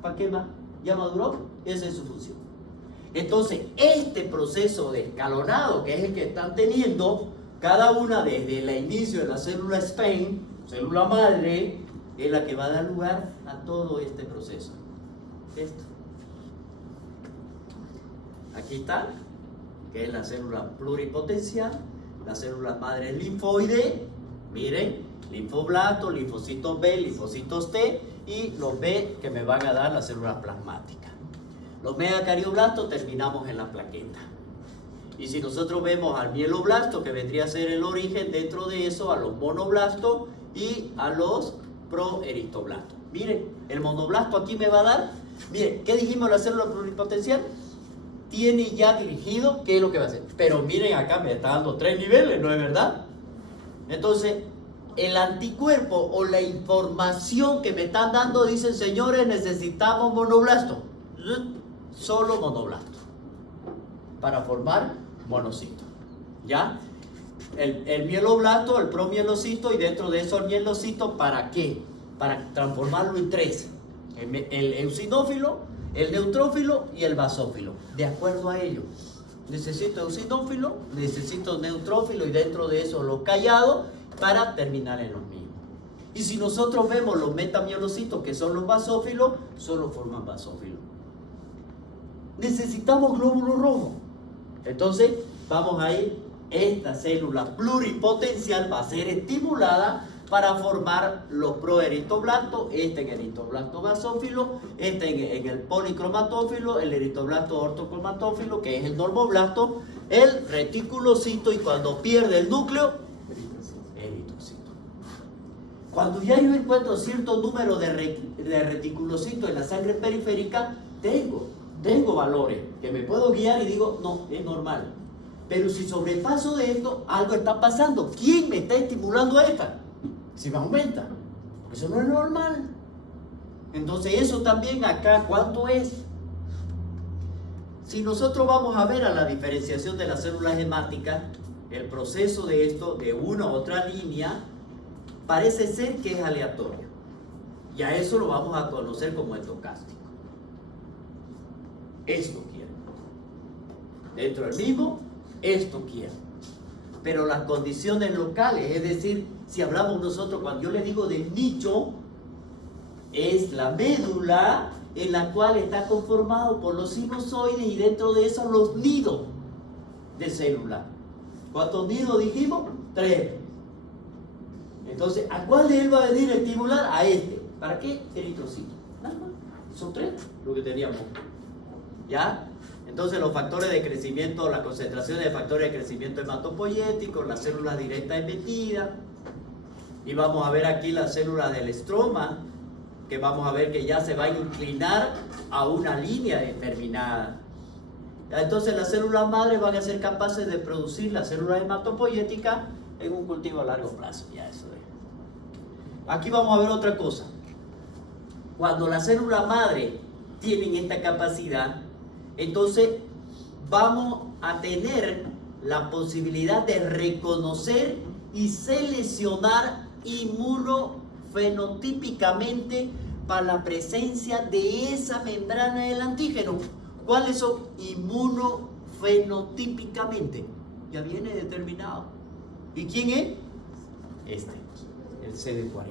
¿Para qué más? Ya maduró, esa es su función. Entonces, este proceso de escalonado, que es el que están teniendo cada una desde el inicio de la célula Spain, célula madre, es la que va a dar lugar a todo este proceso. Esto. Aquí está, que es la célula pluripotencial, la célula madre linfoide, miren, linfoblastos, linfocitos B, linfocitos T y los B que me van a dar las células plasmáticas. Los megacardioblastos terminamos en la plaqueta. Y si nosotros vemos al mieloblasto, que vendría a ser el origen, dentro de eso a los monoblastos y a los proeristoblastos. Miren, el monoblasto aquí me va a dar, miren, ¿qué dijimos la célula pluripotencial? Tiene ya dirigido, ¿qué es lo que va a hacer? Pero miren acá, me está dando 3 niveles, ¿no es verdad? Entonces, el anticuerpo o la información que me están dando, dicen, señores, necesitamos monoblasto. Solo monoblasto para formar monocitos, ¿ya? El mieloblasto, el promielocito y dentro de eso el mielocito, ¿para qué? Para transformarlo en 3, el eosinófilo, el neutrófilo y el basófilo, de acuerdo a ello. Necesito eosinófilo, necesito neutrófilo y dentro de eso los callados para terminar en los mismos. Y si nosotros vemos los metamielocitos, que son los basófilos, solo forman basófilos. Necesitamos glóbulo rojo. Entonces vamos a ir, esta célula pluripotencial va a ser estimulada para formar los proeritoblastos, este en el eritoblasto basófilo, este en el policromatófilo, el eritoblasto ortocromatófilo, que es el normoblasto, el reticulocito, y cuando pierde el núcleo, eritrocito. Cuando ya yo encuentro cierto número de reticulocitos en la sangre periférica, tengo valores que me puedo guiar y digo, no, es normal. Pero si sobrepaso de esto, algo está pasando. ¿Quién me está estimulando a esta? Si me aumenta. Porque eso no es normal. Entonces eso también acá, ¿cuánto es? Si nosotros vamos a ver a la diferenciación de las células hemáticas, el proceso de esto, de una u otra línea, parece ser que es aleatorio. Y a eso lo vamos a conocer como estocástico. Esto quiero. Dentro del mismo, esto quiero. Pero las condiciones locales, es decir, si hablamos nosotros, cuando yo les digo del nicho, es la médula en la cual está conformado por los sinusoides y dentro de eso los nidos de célula. ¿Cuántos nidos dijimos? 3. Entonces, ¿a cuál de él va a venir a estimular? A este. ¿Para qué? Eritrocito. Nada más. Son 3 lo que teníamos. ¿Ya? Entonces los factores de crecimiento, las concentraciones de factores de crecimiento hematopoyético, las células directas emitidas. Y vamos a ver aquí las células del estroma, que vamos a ver que ya se va a inclinar a una línea determinada. Entonces las células madres van a ser capaces de producir las células hematopoyéticas en un cultivo a largo plazo. Ya eso es. Aquí vamos a ver otra cosa. Cuando las células madre tienen esta capacidad, entonces vamos a tener la posibilidad de reconocer y seleccionar inmunofenotípicamente para la presencia de esa membrana del antígeno. ¿Cuáles son? Inmunofenotípicamente. Ya viene determinado. ¿Y quién es? Este, el CD40.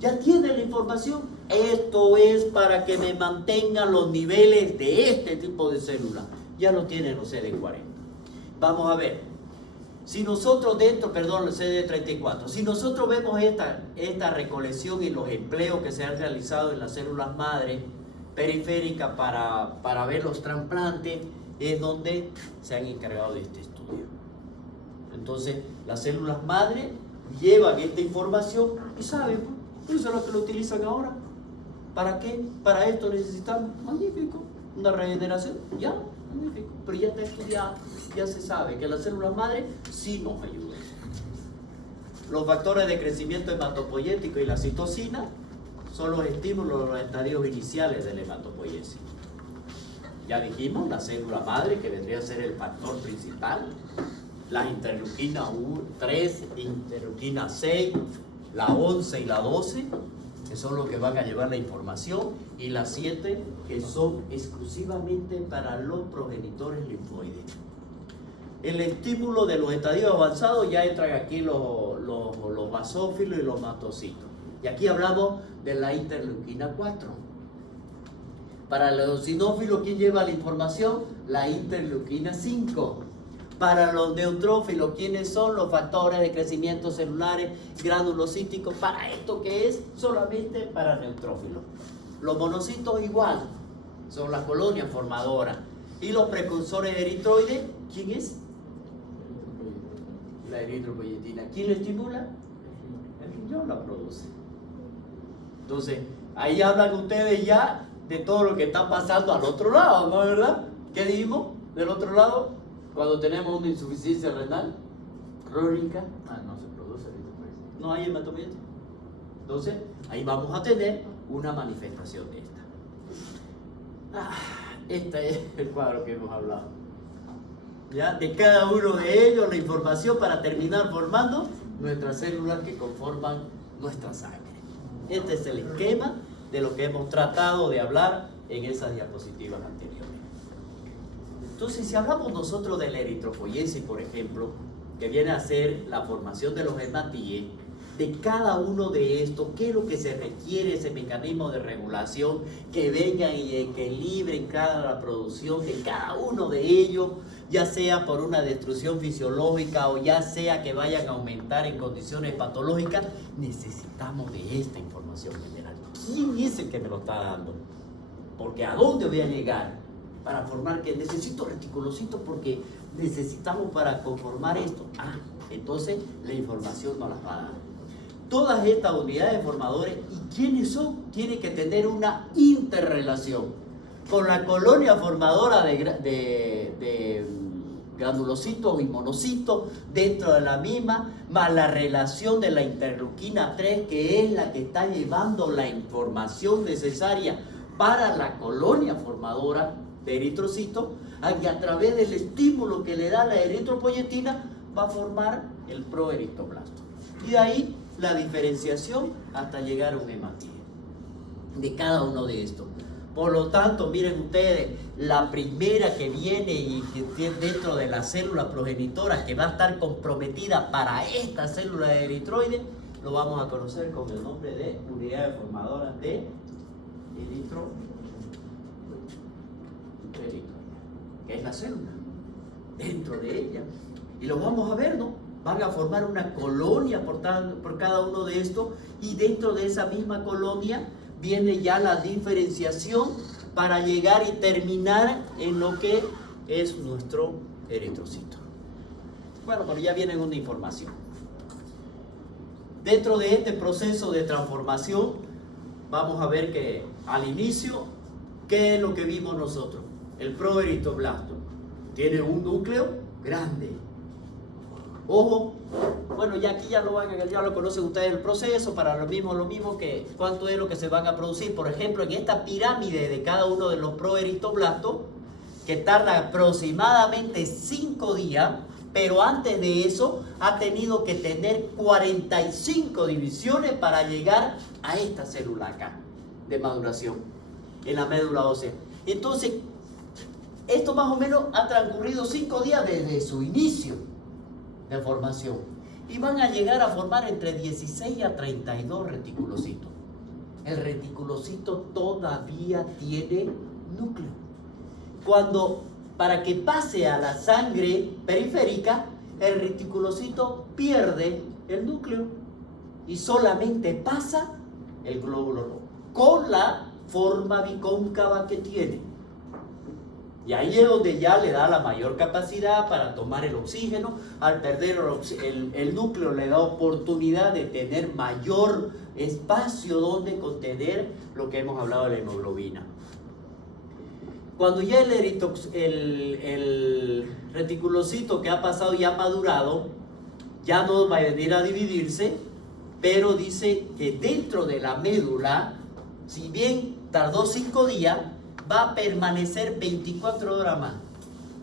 Ya tiene la información. Esto es para que me mantengan los niveles de este tipo de células. Ya lo tienen los CD40. Vamos a ver. Si nosotros el CD34, si nosotros vemos esta recolección y los empleos que se han realizado en las células madre periféricas para ver los trasplantes, es donde se han encargado de este estudio. Entonces, las células madre llevan esta información y saben, eso es lo que lo utilizan ahora. ¿Para qué? Para esto necesitamos, magnífico, una regeneración, ya, magnífico, pero ya está estudiado, ya se sabe que las células madre sí nos ayudan. Los factores de crecimiento hematopoyético y la citocina son los estímulos de los estadios iniciales de la hematopoiesis. Ya dijimos, la célula madre, que vendría a ser el factor principal, las interleuquinas 3, interleuquina 6, la 11 y la 12, que son los que van a llevar la información, y las 7, que son exclusivamente para los progenitores linfoides. El estímulo de los estadios avanzados ya entran aquí los basófilos y los mastocitos. Y aquí hablamos de la interleuquina 4. Para los eosinófilos, ¿quién lleva la información? La interleuquina 5. Para los neutrófilos, ¿quiénes son? Los factores de crecimiento celulares granulocíticos. Para esto que es solamente para neutrófilos. Los monocitos igual, son las colonias formadoras. Y los precursores eritroides, ¿quién es? La eritropoyetina. ¿Quién lo estimula? El riñón la produce. Entonces, ahí hablan ustedes ya de todo lo que está pasando al otro lado, ¿no es verdad? ¿Qué dijimos del otro lado? Cuando tenemos una insuficiencia renal crónica, no se produce eritropoyetina. no hay hematopoiesis. Entonces, ahí vamos a tener una manifestación de esta. Este es el cuadro que hemos hablado. ¿Ya? De cada uno de ellos, la información para terminar formando nuestras células que conforman nuestra sangre. Este es el esquema de lo que hemos tratado de hablar en esas diapositivas anteriores. Entonces, si hablamos nosotros de la eritropoiesis, por ejemplo, que viene a ser la formación de los hematíes, de cada uno de estos, qué es lo que se requiere, ese mecanismo de regulación, que vengan y equilibren la producción de cada uno de ellos, ya sea por una destrucción fisiológica o ya sea que vayan a aumentar en condiciones patológicas, necesitamos de esta información general. ¿Quién es el que me lo está dando? Porque ¿a dónde voy a llegar? Para formar que necesito reticulocitos porque necesitamos para conformar esto. Entonces la información nos las va a dar. Todas estas unidades formadores, ¿y quiénes son? Tienen que tener una interrelación con la colonia formadora de granulocitos y monocitos dentro de la misma, más la relación de la interleuquina 3, que es la que está llevando la información necesaria para la colonia formadora de eritrocitos, y a través del estímulo que le da la eritropoyetina va a formar el proeritoblasto. Y de ahí la diferenciación hasta llegar a un hematíe de cada uno de estos. Por lo tanto, miren ustedes, la primera que viene y que tiene dentro de la célula progenitora que va a estar comprometida para esta célula de eritroide, lo vamos a conocer con el nombre de unidades formadoras de eritroide, que es la célula dentro de ella. Y lo vamos a ver, ¿no? Van a formar una colonia por cada uno de estos, y dentro de esa misma colonia viene ya la diferenciación para llegar y terminar en lo que es nuestro eritrocito. Bueno, pero ya viene una información. Dentro de este proceso de transformación, vamos a ver que al inicio, ¿qué es lo que vimos nosotros? El proeritoblasto tiene un núcleo grande. Ojo, bueno, ya aquí ya lo conocen ustedes el proceso, para lo mismo que cuánto es lo que se van a producir. Por ejemplo, en esta pirámide de cada uno de los proeritoblastos, que tarda aproximadamente 5 días, pero antes de eso ha tenido que tener 45 divisiones para llegar a esta célula acá, de maduración, en la médula ósea. Entonces, esto más o menos ha transcurrido 5 días desde su inicio de formación, y van a llegar a formar entre 16 a 32 reticulocitos. El reticulocito todavía tiene núcleo. Para que pase a la sangre periférica, el reticulocito pierde el núcleo y solamente pasa el glóbulo rojo, con la forma bicóncava que tiene. Y ahí es donde ya le da la mayor capacidad para tomar el oxígeno. Al perder el núcleo le da oportunidad de tener mayor espacio donde contener lo que hemos hablado de la hemoglobina. Cuando ya el reticulocito que ha pasado y ha madurado, ya no va a venir a dividirse, pero dice que dentro de la médula, si bien tardó 5 días, va a permanecer 24 horas más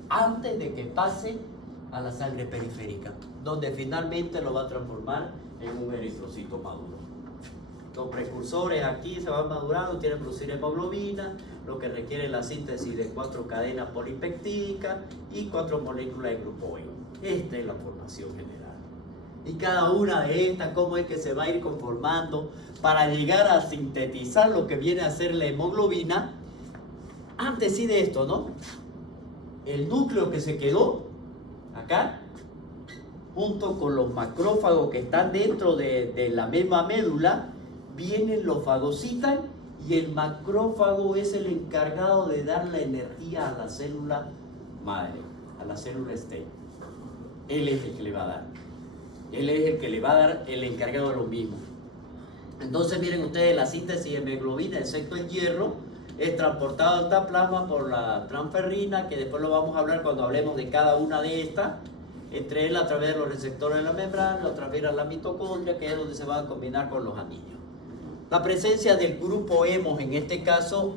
antes de que pase a la sangre periférica, donde finalmente lo va a transformar en un eritrocito maduro. Los precursores aquí se van madurando, tienen que producir hemoglobina, lo que requiere la síntesis de 4 cadenas polipeptídicas y 4 moléculas de grupo E. Esta es la formación general. Y cada una de estas, cómo es que se va a ir conformando para llegar a sintetizar lo que viene a ser la hemoglobina. Antes sí de esto, ¿no? El núcleo que se quedó acá, junto con los macrófagos que están dentro de la misma médula, vienen, los fagocitan, y el macrófago es el encargado de dar la energía a la célula madre, a la célula stem. Él es el que le va a dar. Él es el que le va a dar, el encargado de lo mismo. Entonces miren ustedes, la síntesis de hemoglobina, excepto el hierro, es transportado al plasma por la transferrina, que después lo vamos a hablar cuando hablemos de cada una de estas, entre él a través de los receptores de la membrana, a través de la mitocondria, que es donde se van a combinar con los anillos. La presencia del grupo hemos, en este caso,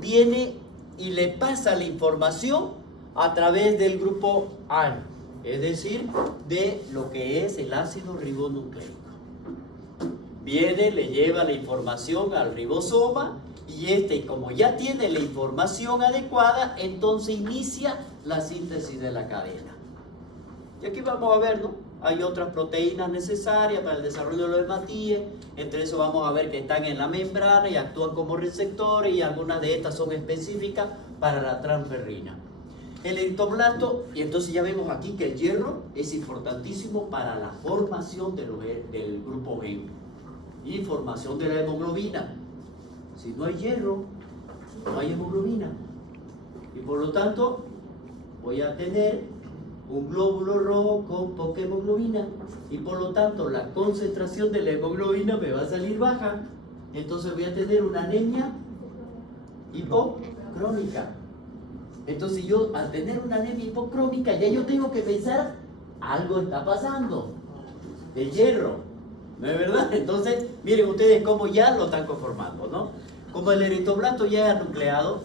viene y le pasa la información a través del grupo AN, es decir, de lo que es el ácido ribonucleico. Viene, le lleva la información al ribosoma, y como ya tiene la información adecuada, entonces inicia la síntesis de la cadena. Y aquí vamos a ver, ¿no? Hay otras proteínas necesarias para el desarrollo de los hematíes. Entre eso vamos a ver que están en la membrana y actúan como receptores, y algunas de estas son específicas para la transferrina. El eritroblasto, y entonces ya vemos aquí que el hierro es importantísimo para la formación del grupo G y formación de la hemoglobina. Si no hay hierro, no hay hemoglobina. Y por lo tanto, voy a tener un glóbulo rojo con poca hemoglobina y por lo tanto la concentración de la hemoglobina me va a salir baja. Entonces voy a tener una anemia hipocrónica. Entonces yo al tener una anemia hipocrónica ya yo tengo que pensar algo está pasando. El hierro, ¿no es verdad? Entonces miren ustedes cómo ya lo están conformando, ¿no? Como el eritroblasto ya es anucleado,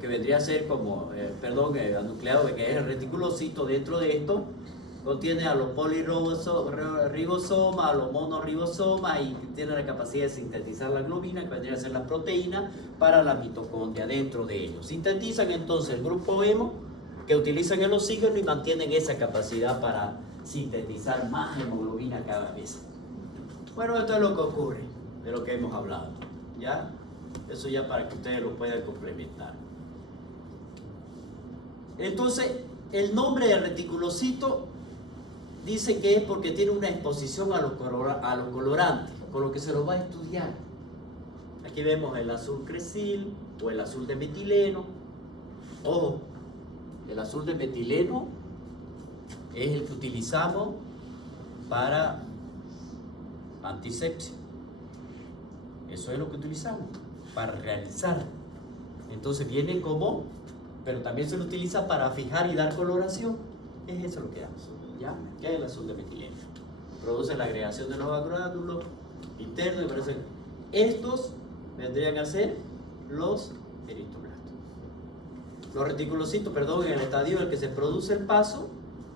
que vendría a ser como, anucleado, que es el reticulocito dentro de esto, contiene a los poliribosomas, a los monorribosomas y tiene la capacidad de sintetizar la globina, que vendría a ser la proteína, para la mitocondria dentro de ellos. Sintetizan entonces el grupo hemo, que utilizan el oxígeno y mantienen esa capacidad para sintetizar más hemoglobina cada vez. Bueno, esto es lo que ocurre, de lo que hemos hablado, ¿ya? Eso ya para que ustedes lo puedan complementar. Entonces, el nombre de reticulocito dice que es porque tiene una exposición a los colorantes, con lo que se lo va a estudiar. Aquí vemos el azul cresil o el azul de metileno. Ojo, el azul de metileno es el que utilizamos para antisepsia. Eso es lo que utilizamos para realizar. Entonces viene como, pero también se lo utiliza para fijar y dar coloración. Es eso lo que damos, ¿ya? ¿Qué es el azul de metileno? Produce la agregación de los gránulos internos y parece. Estos vendrían a ser los eritroblastos. Los reticulocitos, en el estadio en el que se produce el paso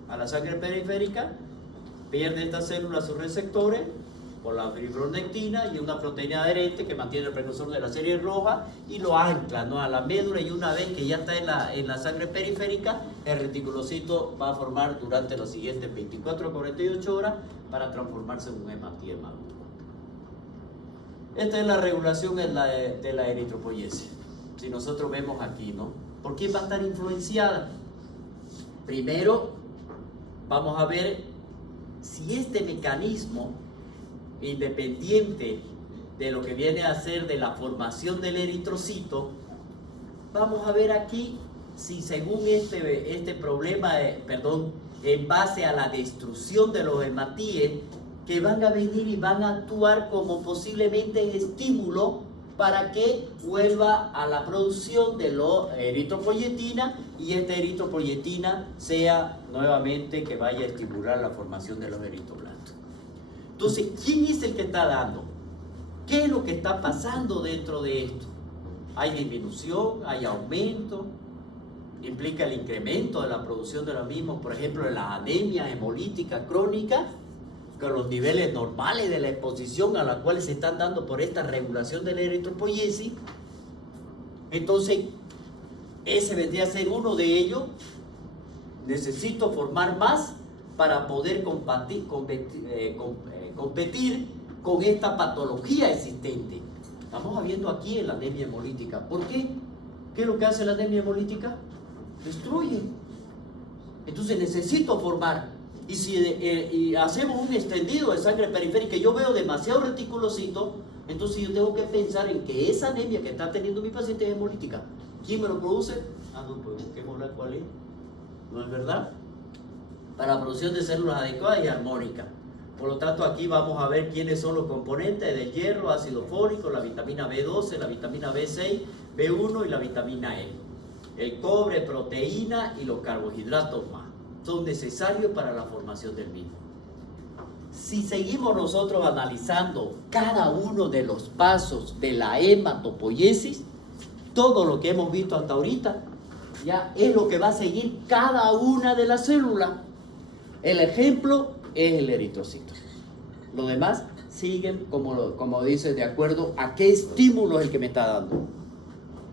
a la sangre periférica, pierde estas células sus receptores por la fibronectina y una proteína adherente que mantiene el precursor de la serie roja y lo ancla, ¿no?, a la médula, y una vez que ya está en la sangre periférica, el reticulocito va a formar durante los siguientes 24 a 48 horas para transformarse en un hematíema. Esta es la regulación de la eritropoiesis. Si nosotros vemos aquí, ¿no? ¿Por qué va a estar influenciada? Primero, vamos a ver si este mecanismo, independiente de lo que viene a ser de la formación del eritrocito, vamos a ver aquí si según este problema, en base a la destrucción de los hematíes, que van a venir y van a actuar como posiblemente estímulo para que vuelva a la producción de la eritropoyetina y esta eritropoyetina sea nuevamente que vaya a estimular la formación de los eritroblastos. Entonces, ¿quién es el que está dando? ¿Qué es lo que está pasando dentro de esto? ¿Hay disminución? ¿Hay aumento? ¿Implica el incremento de la producción de los mismos? Por ejemplo, en las anemias hemolíticas crónicas, con los niveles normales de la exposición a la cual se están dando por esta regulación de la eritropoiesis. Entonces, ese vendría a ser uno de ellos. Necesito formar más para poder competir con esta patología existente. Estamos viendo aquí en la anemia hemolítica. ¿Por qué? ¿Qué es lo que hace la anemia hemolítica? Destruye. Entonces necesito formar. Y si hacemos un extendido de sangre periférica y yo veo demasiado reticulocito, entonces yo tengo que pensar en que esa anemia que está teniendo mi paciente es hemolítica. ¿Quién me lo produce? No, pues busquemos cuál es. ¿No es verdad? Para la producción de células adecuadas y armónicas. Por lo tanto, aquí vamos a ver quiénes son los componentes del hierro, ácido fólico, la vitamina B12, la vitamina B6, B1 y la vitamina E. El cobre, proteína y los carbohidratos más son necesarios para la formación del mismo. Si seguimos nosotros analizando cada uno de los pasos de la hematopoiesis, todo lo que hemos visto hasta ahorita ya es lo que va a seguir cada una de las células. El ejemplo es el eritrocito. Los demás siguen, como dice, de acuerdo a qué estímulo es el que me está dando.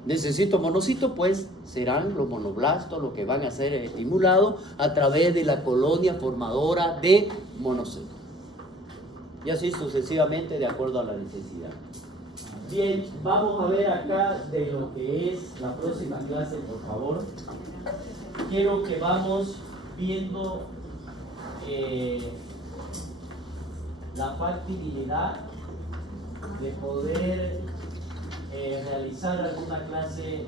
Necesito monocitos, pues serán los monoblastos los que van a ser estimulados a través de la colonia formadora de monocitos. Y así sucesivamente de acuerdo a la necesidad. Bien, vamos a ver acá de lo que es la próxima clase, por favor. Quiero que vamos viendo la factibilidad de poder realizar alguna clase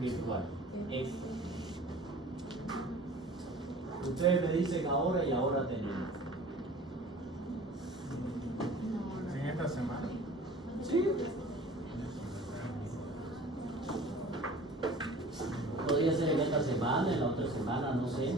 virtual. Ustedes me dicen ahora y ahora tenemos. En esta semana. Sí. Podría ser en esta semana, en la otra semana, no sé.